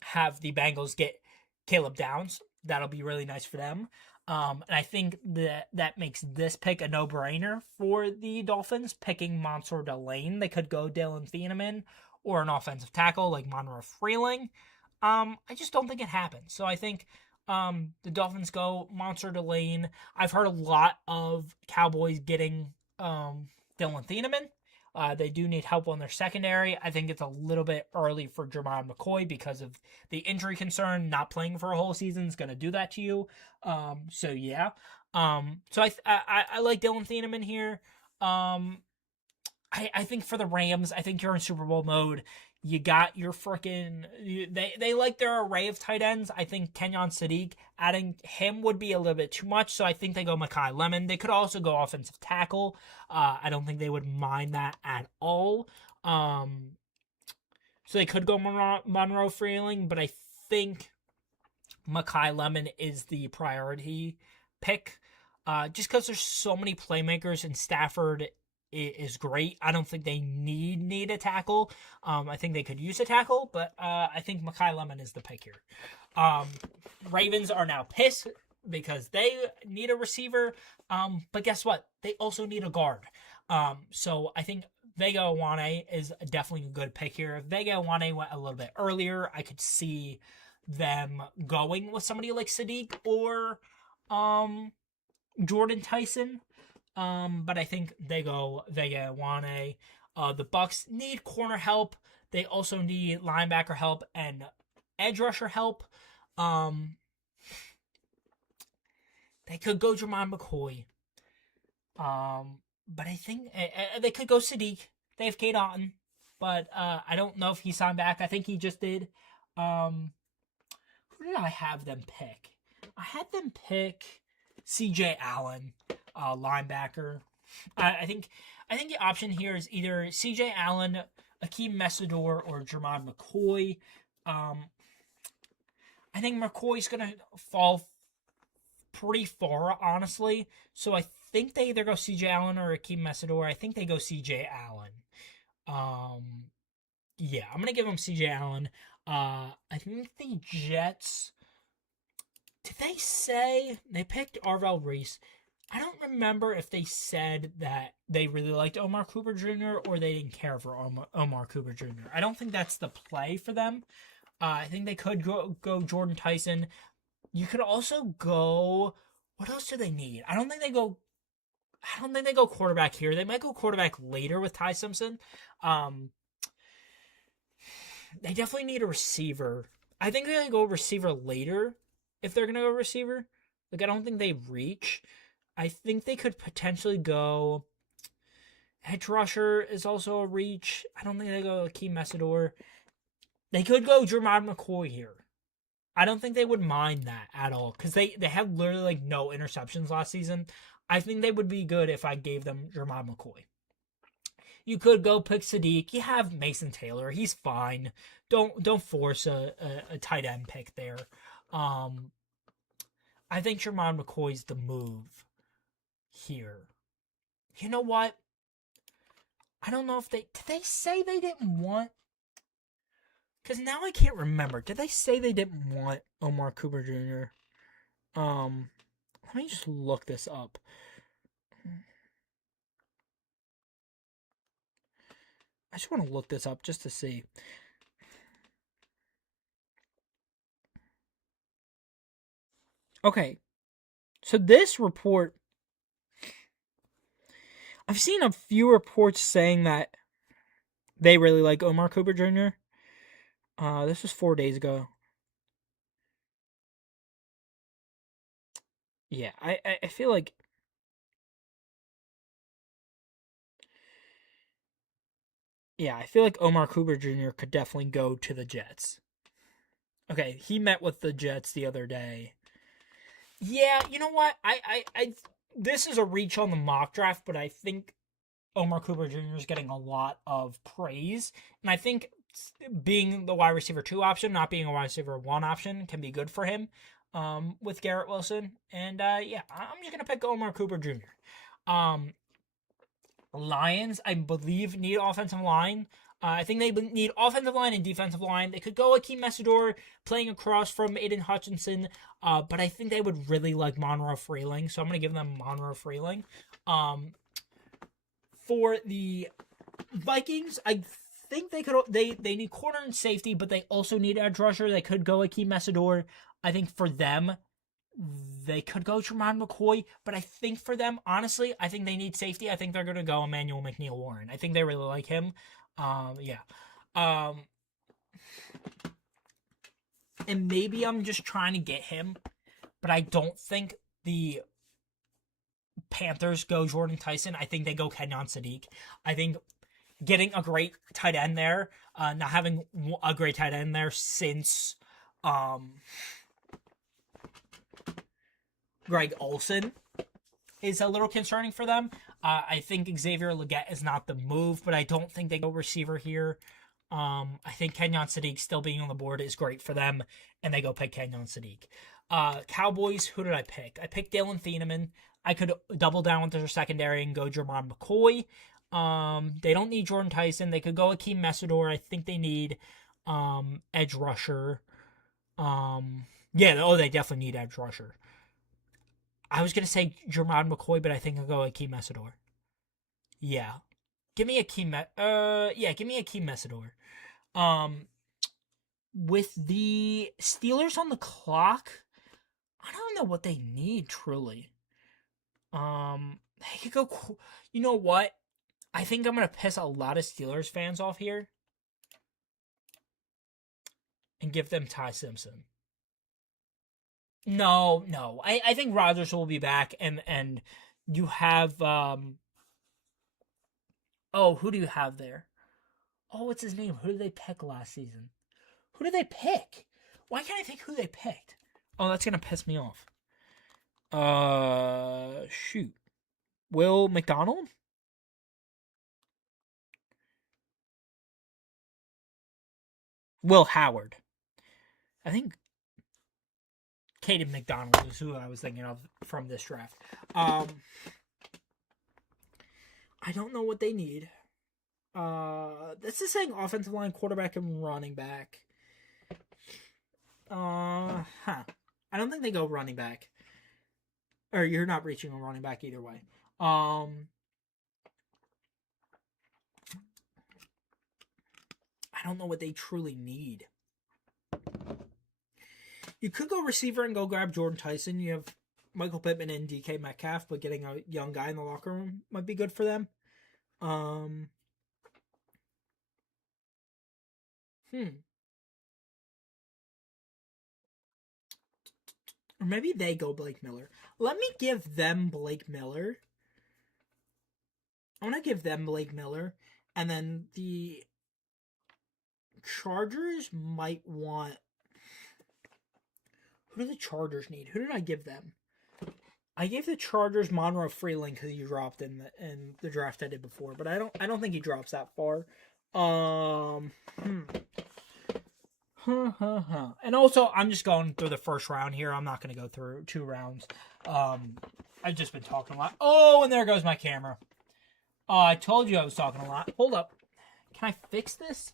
Have the Bengals get Caleb Downs. That'll be really nice for them. And I think that makes this pick a no-brainer for the Dolphins, picking Mansour Delane. They could go Dylan Thieneman or an offensive tackle like Monroe Freeling. I just don't think it happens. So I think the Dolphins go Mansour Delane. I've heard a lot of Cowboys getting Dylan Thieneman. They do need help on their secondary. I think it's a little bit early for Jermon McCoy because of the injury concern. Not playing for a whole season is going to do that to you. So yeah. So I like Dylan Thieneman here. I think for the Rams, I think you're in Super Bowl mode. You got your freaking... They like their array of tight ends. I think Kenyon Sadiq, adding him would be a little bit too much, so I think they go Mekhi Lemon. They could also go offensive tackle. I don't think they would mind that at all. So they could go Monroe Freeling, but I think Mekhi Lemon is the priority pick. Just because there's so many playmakers, and Stafford is great. I don't think they need a tackle. I think they could use a tackle, but I think Mekhi Lemon is the pick here. Ravens are now pissed because they need a receiver, but guess what? They also need a guard. So I think Vega Iwane is definitely a good pick here. If Vega Iwane went a little bit earlier, I could see them going with somebody like Sadiq or Jordan Tyson. But I think they go Vega Iwane. The Bucks need corner help. They also need linebacker help and edge rusher help. They could go Jermon McCoy. But I think they could go Sadiq. They have Kate Otten, but I don't know if he signed back. I think he just did. Who did I have them pick? I had them pick C.J. Allen, linebacker. I think the option here is either C.J. Allen, Akeem Messidor, or Jermon McCoy. I think McCoy's gonna fall pretty far, honestly. So I think they either go C.J. Allen or Akeem Messidor. I think they go C.J. Allen. Yeah, I'm gonna give them C.J. Allen. I think the Jets. Did they say they picked Arvell Reese? I don't remember if they said that they really liked Omar Cooper Jr. or they didn't care for Omar Cooper Jr. I don't think that's the play for them. I think they could go Jordan Tyson. You could also go. What else do they need? I don't think they go quarterback here. They might go quarterback later with Ty Simpson. They definitely need a receiver. I think they're going to go receiver later if they're going to go receiver. Like, I don't think they reach. I think they could potentially go... Edge rusher is also a reach. I don't think they go Akeem Messidor. They could go Jermon McCoy here. I don't think they would mind that at all because they had literally like no interceptions last season. I think they would be good if I gave them Jermon McCoy. You could go pick Sadiq. You have Mason Taylor. He's fine. Don't force a tight end pick there. I think Jermon McCoy's the move here. You know what? I don't know if did they say they didn't want? Because now I can't remember. Did they say they didn't want Omar Cooper Jr.? Let me just look this up. I just want to look this up just to see. Okay. So this report, I've seen a few reports saying that they really like Omar Cooper Jr. This was 4 days ago. Yeah, I feel like... Yeah, I feel like Omar Cooper Jr. could definitely go to the Jets. Okay, he met with the Jets the other day. Yeah, you know what? This is a reach on the mock draft, but I think Omar Cooper Jr. is getting a lot of praise, and I think being the wide receiver 2 option, not being a wide receiver 1 option, can be good for him. With Garrett Wilson, and yeah, I'm just gonna pick Omar Cooper Jr. Um, Lions, I believe, need offensive line. I think they need offensive line and defensive line. They could go Akeem Messidor playing across from Aiden Hutchinson, but I think they would really like Monroe Freeling, so I'm going to give them Monroe Freeling. For the Vikings, I think they need corner and safety, but they also need edge rusher. They could go Akeem Messidor. I think for them, they could go Tremont McCoy, but I think for them, honestly, I think they need safety. I think they're going to go Emmanuel McNeil Warren. I think they really like him. Yeah. And maybe I'm just trying to get him, but I don't think the Panthers go Jordan Tyson. I think they go Kenyon Sadiq. I think getting a great tight end there, not having a great tight end there since Greg Olsen is a little concerning for them. I think Xavier Legette is not the move, but I don't think they go receiver here. I think Kenyon Sadiq still being on the board is great for them, and they go pick Kenyon Sadiq. Cowboys, who did I pick? I picked Dalen Thieneman. I could double down with their secondary and go Jermon McCoy. They don't need Jordan Tyson. They could go Akeem Messidor. I think they need edge rusher. They definitely need edge rusher. I was gonna say Jermon McCoy, but I think I'll go Akeem Messidor. Yeah, give me Akeem. Give me Akeem Messidor. With the Steelers on the clock, I don't know what they need truly. They could go. You know what? I think I'm gonna piss a lot of Steelers fans off here and give them Ty Simpson. No. I think Rodgers will be back, and you have Oh, who do you have there? Oh, what's his name? Who did they pick last season? Who did they pick? Why can't I think who they picked? Oh, that's gonna piss me off. Shoot. Will McDonald? Will Howard. I think Caden McDonald is who I was thinking of from this draft. I don't know what they need. This is saying offensive line, quarterback, and running back. I don't think they go running back. Or you're not reaching a running back either way. I don't know what they truly need. You could go receiver and go grab Jordan Tyson. You have Michael Pittman and DK Metcalf, but getting a young guy in the locker room might be good for them. Or maybe they go Blake Miller. Let me give them Blake Miller. I want to give them Blake Miller. And then the Chargers might want. Who do the Chargers need? Who did I give them? I gave the Chargers Monroe Freeling because he dropped in the draft I did before, but I don't think he drops that far. And also, I'm just going through the first round here. I'm not going to go through 2 rounds. I've just been talking a lot. Oh, and there goes my camera. I told you I was talking a lot. Hold up. Can I fix this?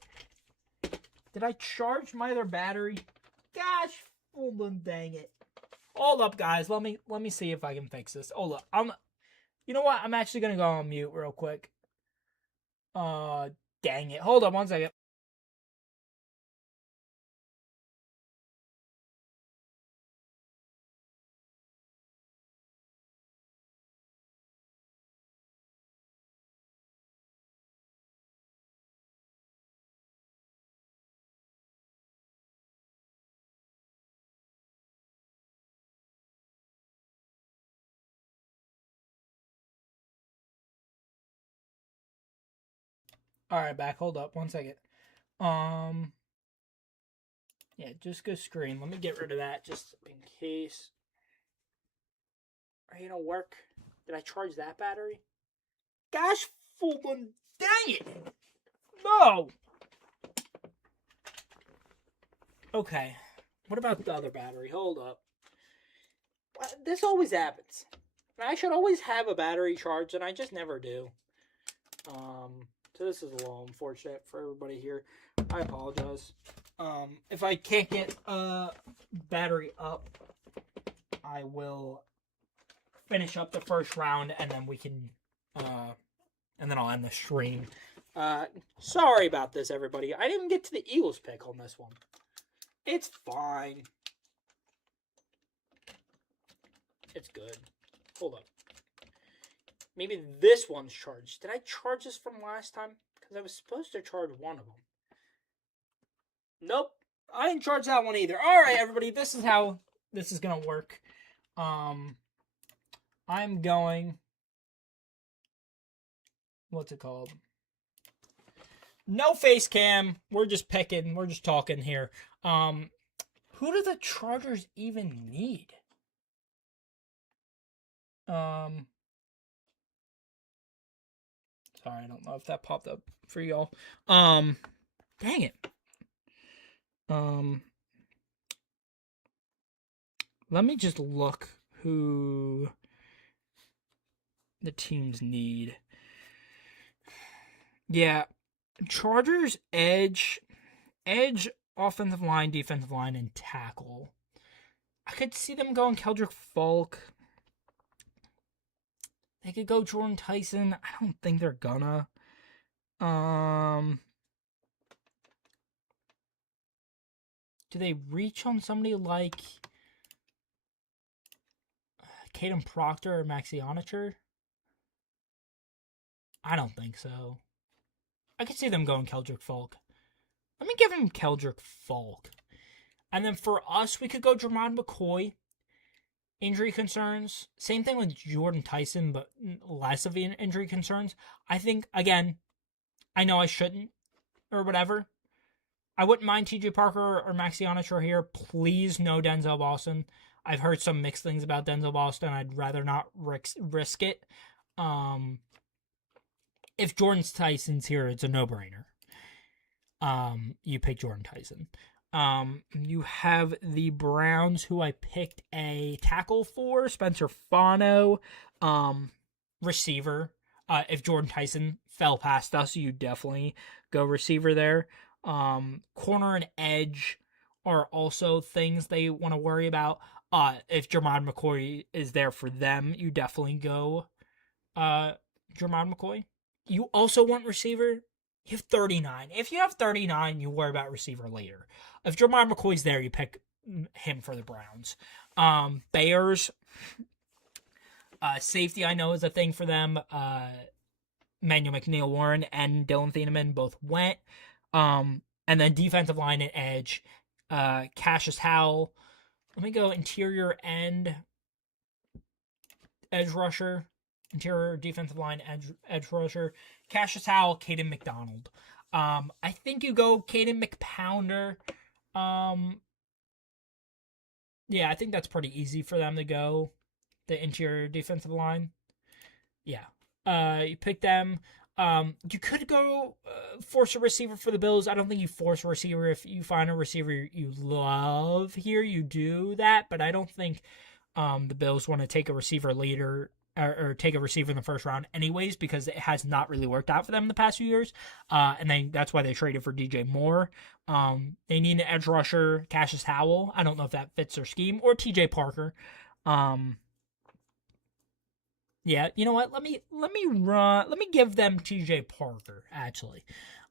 Did I charge my other battery? Gosh, hold on, dang it. Hold up, guys. Let me see if I can fix this. Hold up. You know what? I'm actually gonna go on mute real quick. Dang it. Hold up 1 second. All right, back. Hold up 1 second. Yeah, just go screen. Let me get rid of that just in case. Are you gonna work? Did I charge that battery? Gosh, full one. Dang it! No! Okay. What about the other battery? Hold up. This always happens. I should always have a battery charged, and I just never do. So this is a little unfortunate for everybody here. I apologize. If I can't get a battery up, I will finish up the first round, and then we can, and then I'll end the stream. Sorry about this, everybody. I didn't get to the Eagles pick on this one. It's fine. It's good. Hold up. Maybe this one's charged. Did I charge this from last time? Because I was supposed to charge one of them. Nope. I didn't charge that one either. Alright, everybody. This is how this is going to work. I'm going... What's it called? No face cam. We're just picking. We're just talking here. Who do the Chargers even need? Sorry, I don't know if that popped up for y'all. Dang it. Let me just look who the teams need. Yeah, Chargers edge, offensive line, defensive line, and tackle. I could see them going Keldrick Falk. They could go Jordan Tyson. I don't think they're gonna. Do they reach on somebody like Caden Proctor or Maxi Onacher? I don't think so. I could see them going Keldrick Falk. Let me give him Keldrick Falk. And then for us, we could go Jermod McCoy. Injury concerns. Same thing with Jordan Tyson, but less of injury concerns. I think, again, I know I shouldn't, or whatever. I wouldn't mind TJ Parker or Maxi Onacher here. Please no Denzel Boston. I've heard some mixed things about Denzel Boston. I'd rather not risk it. If Jordan Tyson's here, it's a no-brainer. You pick Jordan Tyson. You have the Browns, who I picked a tackle for, Spencer Fano, receiver. If Jordan Tyson fell past us, you definitely go receiver there. Corner and edge are also things they want to worry about. If Jermod McCoy is there for them, you definitely go Jermod McCoy. You also want receiver. You have 39. If you have 39, you worry about receiver later. If Jermod McCoy's there, you pick him for the Browns. Bears, safety I know is a thing for them. Manuel McNeil-Warren and Dylan Thieneman both went. And then defensive line and edge. Cassius Howell. Let me go interior end. Edge rusher. Interior defensive line edge rusher. Cassius Howell, Caden McDonald. I think you go Caden McPounder. Yeah, I think that's pretty easy for them to go. The interior defensive line. Yeah. You pick them. You could go force a receiver for the Bills. I don't think you force a receiver. If you find a receiver you love here, you do that. But I don't think the Bills want to take a receiver later or take a receiver in the first round anyways, because it has not really worked out for them the past few years. And that's why they traded for DJ Moore. They need an edge rusher, Cassius Howell. I don't know if that fits their scheme, or TJ Parker. Yeah, you know what? Let me give them TJ Parker, actually.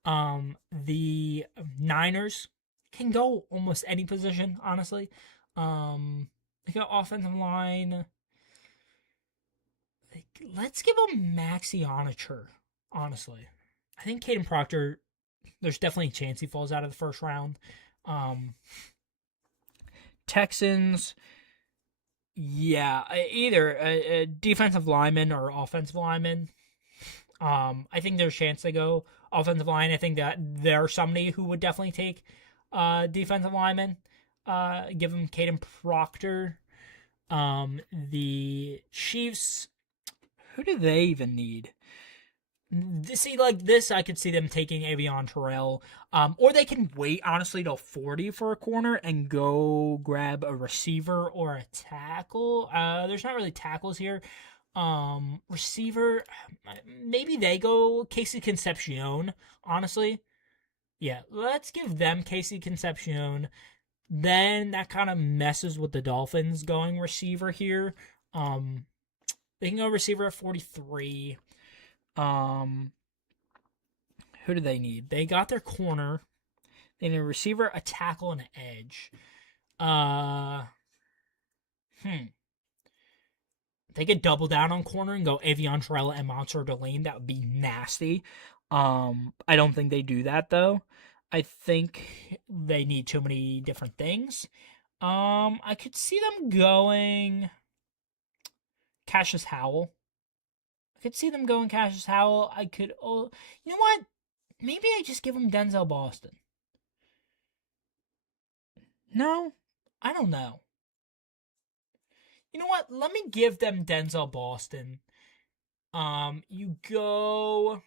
The Niners can go almost any position, honestly. They got offensive line. Let's give them Maxi Onacher, honestly. I think Caden Proctor, there's definitely a chance he falls out of the first round. Texans, yeah, either a defensive lineman or offensive lineman. I think there's a chance they go offensive line. I think that there's somebody who would definitely take defensive lineman. Give him Caden Proctor. The Chiefs, who do they even need? See, like this, I could see them taking Avion Terrell, or they can wait honestly till 40 for a corner and go grab a receiver or a tackle. There's not really tackles here. Receiver, maybe they go Casey Concepcion. Honestly, yeah, let's give them Casey Concepcion. Then that kind of messes with the Dolphins going receiver here. They can go receiver at 43. Who do they need? They got their corner. They need a receiver, a tackle, and an edge. They could double down on corner and go Avion Terrell and Monsieur Delane. That would be nasty. I don't think they do that though. I think they need too many different things. I could see them going Cassius Howell. I could. Oh, you know what? Maybe I just give him Denzel Boston. No, I don't know. You know what? Let me give them Denzel Boston. You go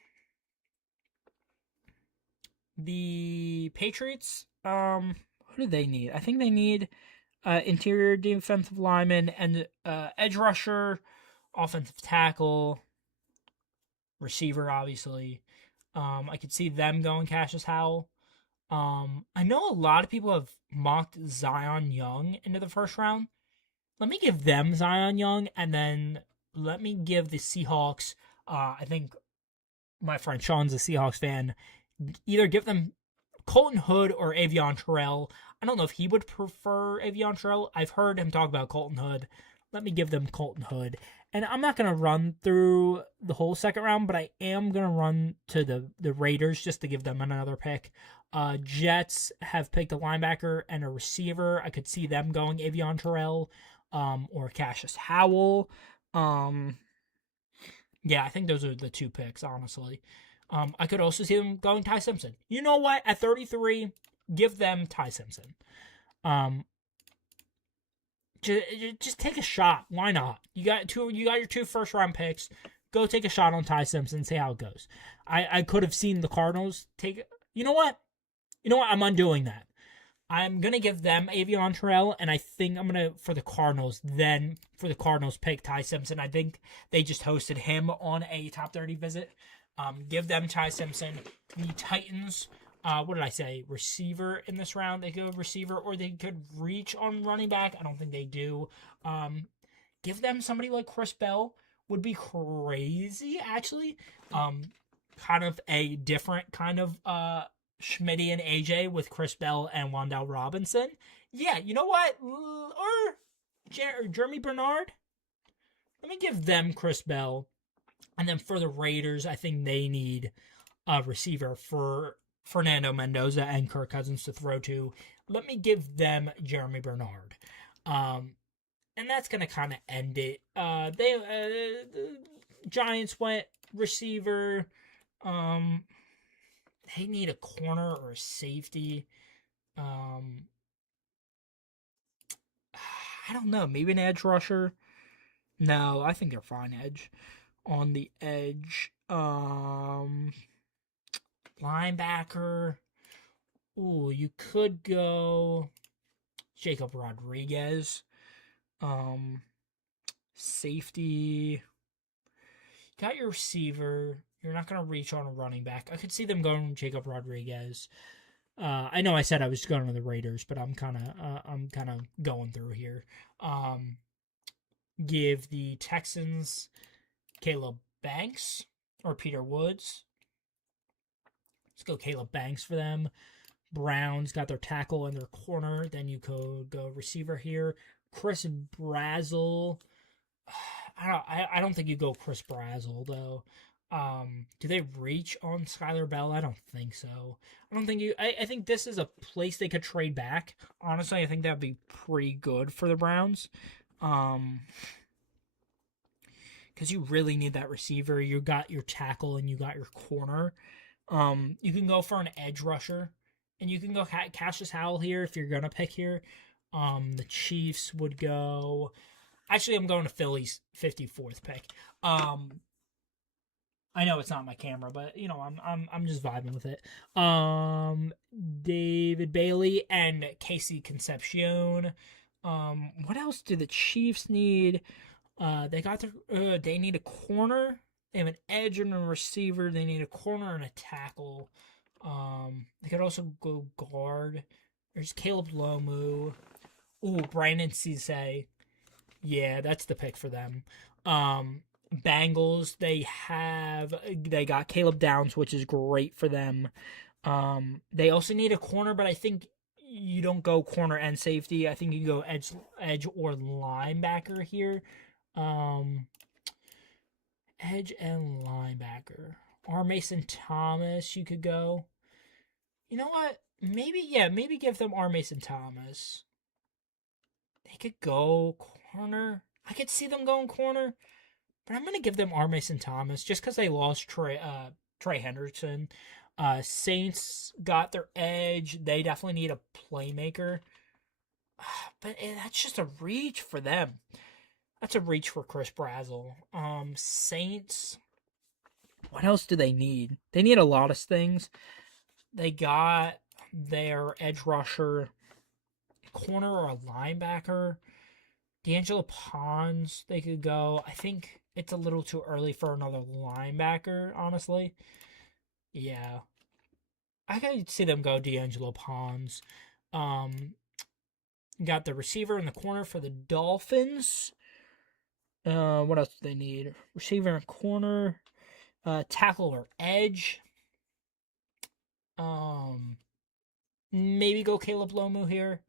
the Patriots. Who do they need? I think they need interior defensive lineman and edge rusher, offensive tackle, receiver, obviously. I could see them going Cassius Howell. I know a lot of people have mocked Zion Young into the first round. Let me give them Zion Young, and then let me give the Seahawks. I think my friend Sean's a Seahawks fan. Either give them Colton Hood or Avion Terrell. I don't know if he would prefer Avion Terrell. I've heard him talk about Colton Hood. Let me give them Colton Hood. And I'm not going to run through the whole second round, but I am going to run to the Raiders just to give them another pick. Jets have picked a linebacker and a receiver. I could see them going Avion Terrell or Cassius Howell. Yeah, I think those are the two picks, honestly. I could also see them going Ty Simpson. You know what? At 33, give them Ty Simpson. Just take a shot. Why not? You got your two first round picks. Go take a shot on Ty Simpson. See how it goes. I could have seen the Cardinals take. You know what? I'm undoing that. I'm gonna give them Avion Terrell, and I think I'm gonna for the Cardinals pick Ty Simpson. I think they just hosted him on a top 30 visit. Give them Ty Simpson. The Titans. What did I say? Receiver in this round. They go receiver, or they could reach on running back. I don't think they do. Give them somebody like Chris Bell. Would be crazy, actually. Kind of a different kind of Schmitty and AJ with Chris Bell and Wan'Dale Robinson. Yeah, you know what? Or Jeremy Bernard. Let me give them Chris Bell. And then for the Raiders, I think they need a receiver for Fernando Mendoza and Kirk Cousins to throw to. Let me give them Jeremy Bernard. And that's going to kind of end it. The Giants went receiver. They need a corner or a safety. I don't know. Maybe an edge rusher. No, I think they're fine edge. On the edge. Linebacker. Ooh, you could go Jacob Rodriguez. Safety. Got your receiver. You're not going to reach on a running back. I could see them going Jacob Rodriguez. I know I said I was going to the Raiders, but I'm kind of going through here. Give the Texans Caleb Banks or Peter Woods. Let's go Caleb Banks for them. Browns got their tackle and their corner. Then you could go receiver here. Chris Brazzell. I don't think you go Chris Brazzell though. Do they reach on Skylar Bell? I don't think so. I think this is a place they could trade back. Honestly, I think that'd be pretty good for the Browns. Because you really need that receiver. You got your tackle and you got your corner. You can go for an edge rusher and you can go Cassius Howell here if you're gonna pick here. The Chiefs would go. Actually, I'm going to Philly's 54th pick. I know it's not my camera, but I'm just vibing with it. David Bailey and Casey Concepcion. What else do the Chiefs need? They need a corner. They have an edge and a receiver. They need a corner and a tackle. They could also go guard. There's Caleb Lomu. Ooh, Brandon Cisse. Yeah, that's the pick for them. Bengals, they got Caleb Downs, which is great for them. They also need a corner, but I think you don't go corner and safety. I think you go edge or linebacker here. Edge and linebacker. R. Mason Thomas, you could go. You know what? Maybe give them R. Mason Thomas. They could go corner. I could see them going corner, but I'm gonna give them R. Mason Thomas just because they lost Trey Henderson. Saints got their edge. They definitely need a playmaker, but that's just a reach for them. That's a reach for Chris Brazzell. Saints. What else do they need? They need a lot of things. They got their edge rusher, corner or a linebacker. D'Angelo Pons, they could go. I think it's a little too early for another linebacker, honestly. Yeah. I could see them go D'Angelo Pons. Got the receiver in the corner for the Dolphins. What else do they need? Receiver and corner. Tackle or edge. Maybe go Caleb Lomu here.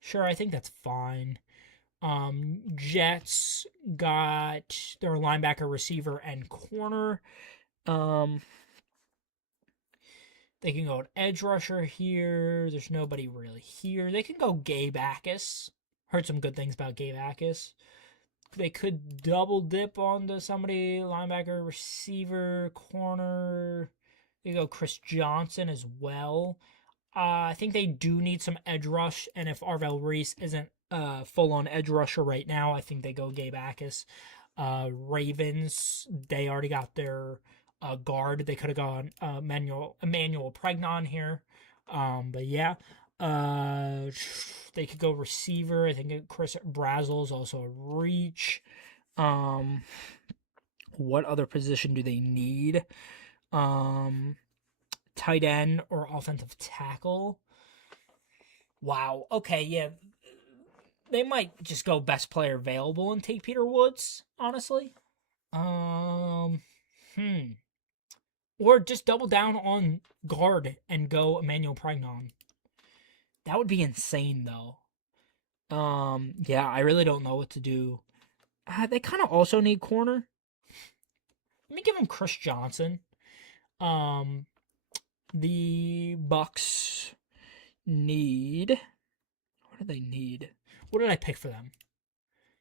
Sure, I think that's fine. Jets got their linebacker, receiver, and corner. They can go an edge rusher here. There's nobody really here. They can go Gabe Akis. Heard some good things about Gabe Akis. They could double dip onto somebody, linebacker, receiver, corner. They go Chris Johnson as well. I think they do need some edge rush, and if Arvell Reese isn't full-on edge rusher right now, I think they go Gabe Akis. Ravens, they already got their guard. They could have gone Emmanuel Pregnon here. But yeah, they could go receiver. I think Chris Brazzell is also a reach. What other position do they need? Tight end or offensive tackle. Wow. Okay, yeah. They might just go best player available and take Peter Woods, honestly. Or just double down on guard and go Emmanuel Pregnon. That would be insane, though. Yeah, I really don't know what to do. They kind of also need corner. Let me give them Chris Johnson. The Bucks need. What do they need? What did I pick for them?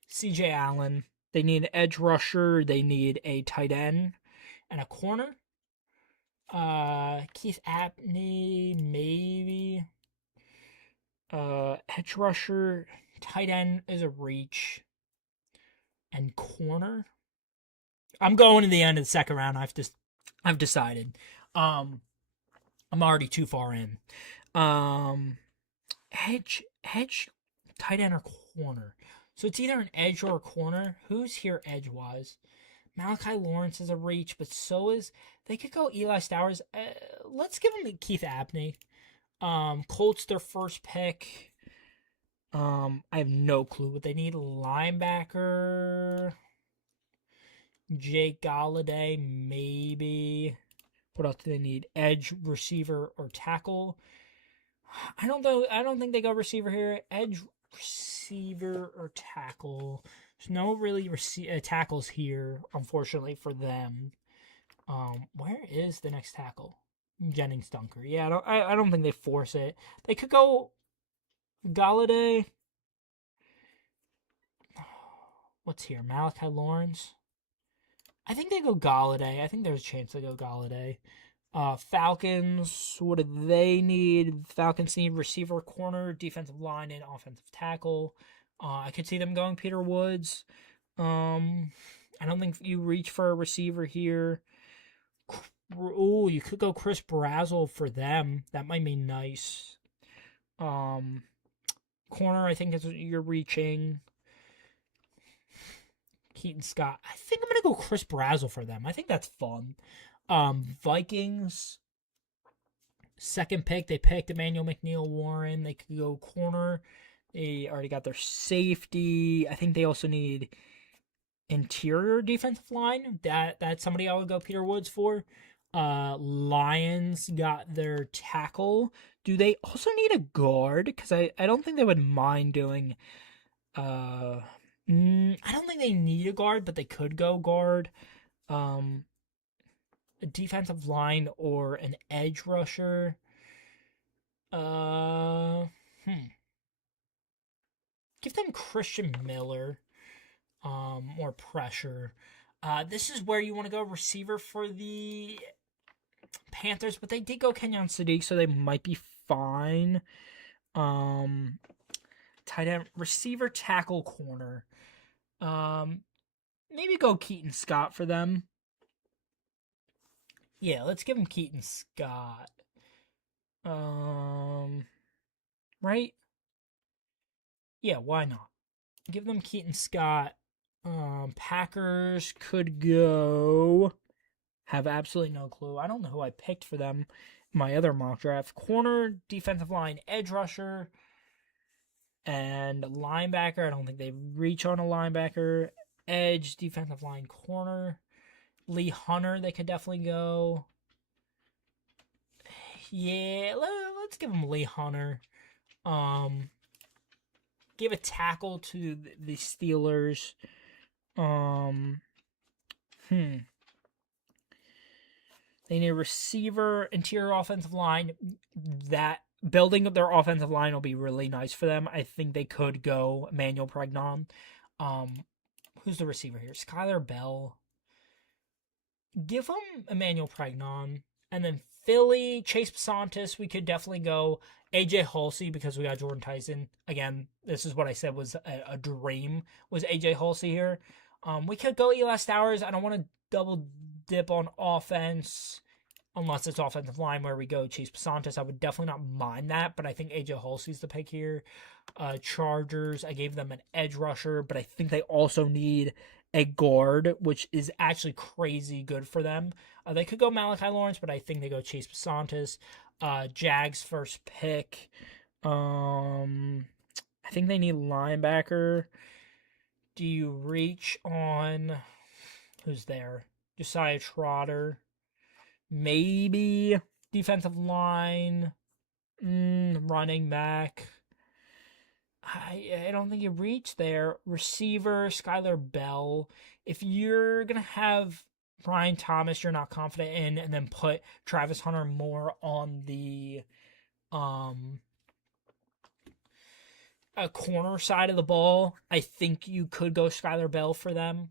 C.J. Allen. They need an edge rusher. They need a tight end and a corner. Keith Apney, maybe. Edge rusher, tight end is a reach, and corner. I'm going to the end of the second round. I've decided. I'm already too far in. Edge, tight end or corner. So it's either an edge or a corner. Who's here edge-wise? Malachi Lawrence is a reach, but so is... They could go Eli Stowers. Let's give them Keith Abney. Colts, their first pick. I have no clue what they need. Linebacker. Jake Galladay, maybe. What else do they need? Edge, receiver, or tackle? I don't think they go receiver here. Edge, receiver, or tackle. There's no really tackles here, unfortunately, for them. Where is the next tackle? Jennings Dunker. Yeah, I don't think they force it. They could go Galladay. What's here? Malachi Lawrence. I think they go Galladay. I think there's a chance they go Galladay. Falcons, what do they need? Falcons need receiver, corner, defensive line, and offensive tackle. I could see them going Peter Woods. I don't think you reach for a receiver here. Oh, you could go Chris Brazzell for them. That might be nice. Corner, I think is you're reaching. Keaton Scott. I think I'm gonna go Chris Brazzell for them. I think that's fun. Vikings. Second pick, they picked Emmanuel McNeil Warren. They could go corner. They already got their safety. I think they also need interior defensive line. That's somebody I would go Peter Woods for. Lions got their tackle. Do they also need a guard? Because I don't think they would mind doing. I don't think they need a guard, but they could go guard. A defensive line or an edge rusher. Give them Christian Miller. More pressure. This is where you want to go receiver for the Panthers, but they did go Kenyon Sadiq, so they might be fine. Tight end, receiver, tackle, corner. Maybe go Keaton Scott for them. Yeah, let's give him Keaton Scott. Right? Yeah, why not? Give them Keaton Scott. Packers could go. Have absolutely no clue. I don't know who I picked for them in my other mock draft. Corner, defensive line, edge rusher, and linebacker. I don't think they reach on a linebacker. Edge, defensive line, corner. Lee Hunter, they could definitely go. Yeah, let's give him Lee Hunter. Give a tackle to the Steelers. They need a receiver, interior offensive line. That building of their offensive line will be really nice for them. I think they could go Emmanuel Pregnon. Who's the receiver here? Skylar Bell. Give them Emmanuel Pregnon. And then Philly, Chase Santos, we could definitely go AJ Halsey because we got Jordan Tyson. Again, this is what I said was a dream, was AJ Halsey here. We could go Eli Stowers. I don't want to double dip on offense unless it's offensive line where we go Chase Santos. I would definitely not mind that, but I think AJ Halsey's the pick here. Chargers, I gave them an edge rusher, but I think they also need a guard, which is actually crazy good for them. They could go Malachi Lawrence, but I think they go Chase Santos. Jags first pick. I think they need linebacker. Do you reach on who's there? Josiah Trotter. Maybe defensive line. Running back. I don't think you reach there. Receiver, Skylar Bell. If you're going to have Brian Thomas you're not confident in, and then put Travis Hunter more on the corner side of the ball, I think you could go Skylar Bell for them.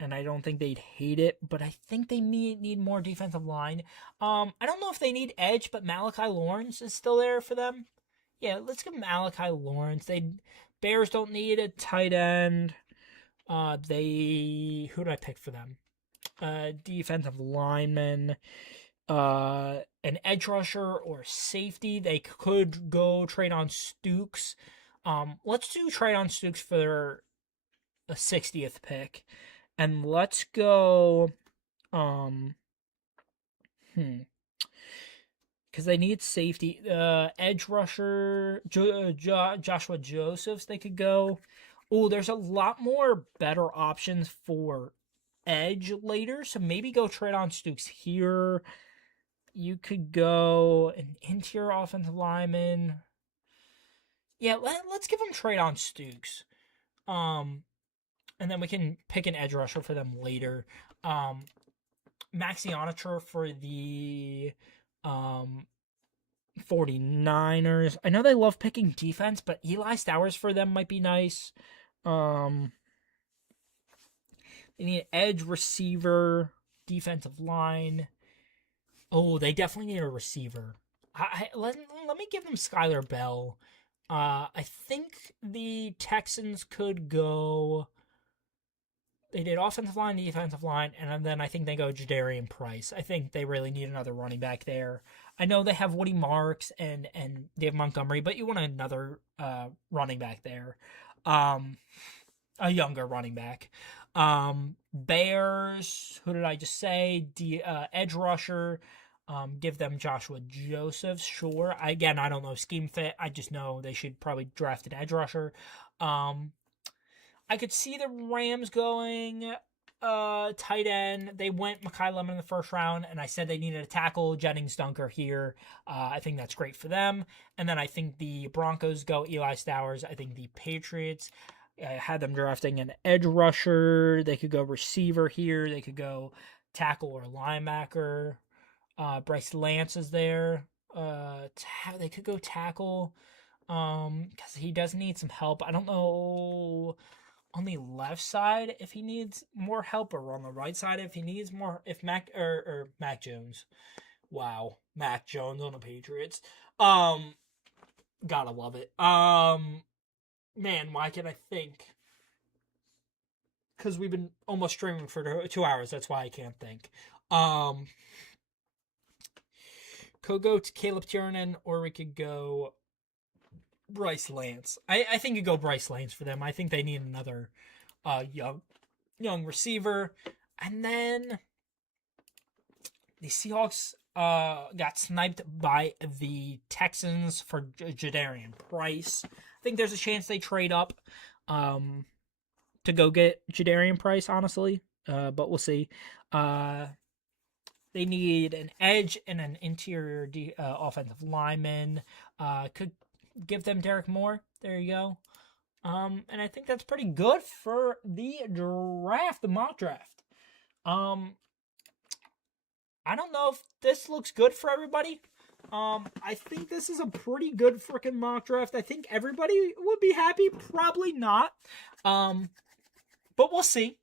And I don't think they'd hate it, but I think they need more defensive line. I don't know if they need edge, but Malachi Lawrence is still there for them. Yeah, let's give them Malachi Lawrence. Bears don't need a tight end. Who do I pick for them? Defensive lineman, an edge rusher or safety. They could go trade on Stukes. Let's do trade on Stukes for a 60th pick. And let's go, because they need safety. Edge rusher, Joshua Josephs, they could go. Oh, there's a lot more better options for edge later, so maybe go trade on Stukes here. You could go an interior offensive lineman. Yeah, let's give them trade on Stukes. And then we can pick an edge rusher for them later. Maxionicher for the 49ers. I know they love picking defense, but Eli Stowers for them might be nice. They need an edge receiver, defensive line. Oh, they definitely need a receiver. Let me give them Skylar Bell. I think the Texans could go. They did offensive line, defensive line, and then I think they go Jadarian Price. I think they really need another running back there. I know they have Woody Marks and they have Montgomery, but you want another running back there, a younger running back. Bears. Who did I just say? Edge rusher. Give them Joshua Josephs. Sure. Again, I don't know scheme fit. I just know they should probably draft an edge rusher. I could see the Rams going tight end. They went Mekhi Lemon in the first round, and I said they needed a tackle. Jennings Dunker here. I think that's great for them. And then I think the Broncos go Eli Stowers. I think the Patriots had them drafting an edge rusher. They could go receiver here. They could go tackle or linebacker. Bryce Lance is there. They could go tackle because he does need some help. I don't know on the left side if he needs more help, or on the right side if he needs more. If Mac Jones, wow, Mac Jones on the Patriots, gotta love it. Man, why can't I think? Because we've been almost streaming for 2 hours. That's why I can't think. Could go to Caleb Tiernan, or we could go Bryce Lance. I think you go Bryce Lance for them. I think they need another young receiver. And then the Seahawks got sniped by the Texans for Jadarian Price. I think there's a chance they trade up to go get Jadarian Price, honestly. But we'll see. They need an edge and an interior offensive lineman. Could give them Derek Moore. There you go. And I think that's pretty good for the draft, the mock draft. I don't know if this looks good for everybody. I think this is a pretty good freaking mock draft. I think everybody would be happy. Probably not. But we'll see.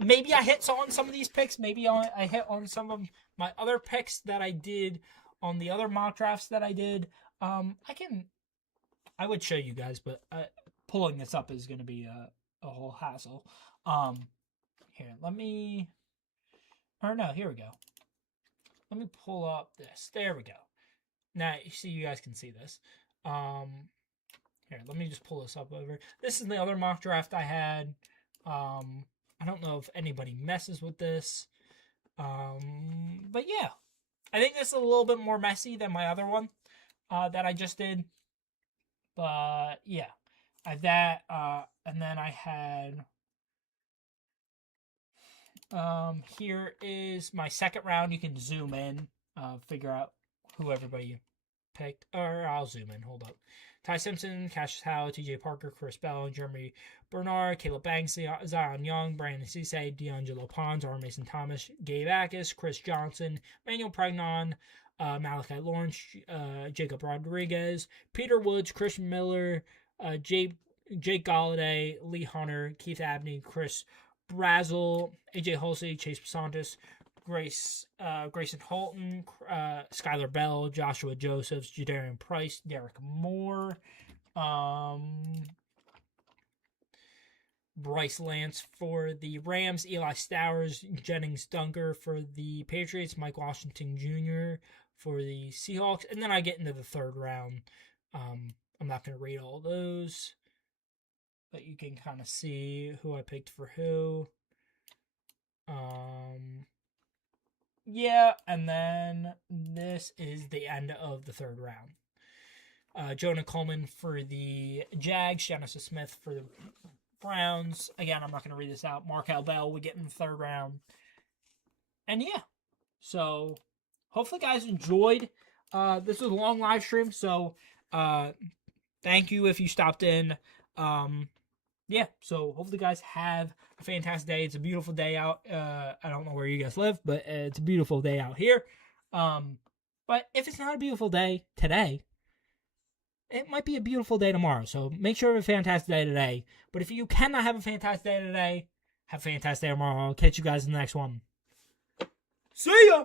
Maybe I hit on some of these picks. Maybe I hit on some of my other picks that I did on the other mock drafts that I did. I would show you guys, but pulling this up is going to be a whole hassle. Here we go. Let me pull up this. There we go. Now you guys can see this. Here, let me just pull this up over. This is the other mock draft I had. I don't know if anybody messes with this. But yeah, I think this is a little bit more messy than my other one that I just did. But yeah, I have that. And then I had, here is my second round. You can zoom in, figure out who everybody picked. Or I'll zoom in. Hold up. Ty Simpson, Cassius Howe, TJ Parker, Chris Bell, Jeremy Bernard, Caleb Banks, Zion Young, Brandon Cisse, D'Angelo Pons, R. Mason Thomas, Gabe Akis, Chris Johnson, Manuel Pregnon, Malachi Lawrence, Jacob Rodriguez, Peter Woods, Christian Miller, Jake Galladay, Lee Hunter, Keith Abney, Chris Brazel, AJ Hulsey, Chase Pasantis, Grayson Holton, Skylar Bell, Joshua Josephs, Jadarian Price, Derek Moore, Bryce Lance for the Rams, Eli Stowers, Jennings Dunker for the Patriots, Mike Washington Jr. for the Seahawks, and then I get into the third round. I'm not going to read all those, but you can kind of see who I picked for who. Yeah, and then this is the end of the third round. Jonah Coleman for the Jags, Genesis Smith for the Browns. Again, I'm not going to read this out. Markel Bell, we get in the third round. And yeah, so hopefully guys enjoyed. This was a long live stream, so thank you if you stopped in. Yeah, so hopefully guys have a fantastic day. It's a beautiful day out. I don't know where you guys live, but it's a beautiful day out here. But if it's not a beautiful day today, it might be a beautiful day tomorrow. So make sure you have a fantastic day today. But if you cannot have a fantastic day today, have a fantastic day tomorrow. I'll catch you guys in the next one. See ya!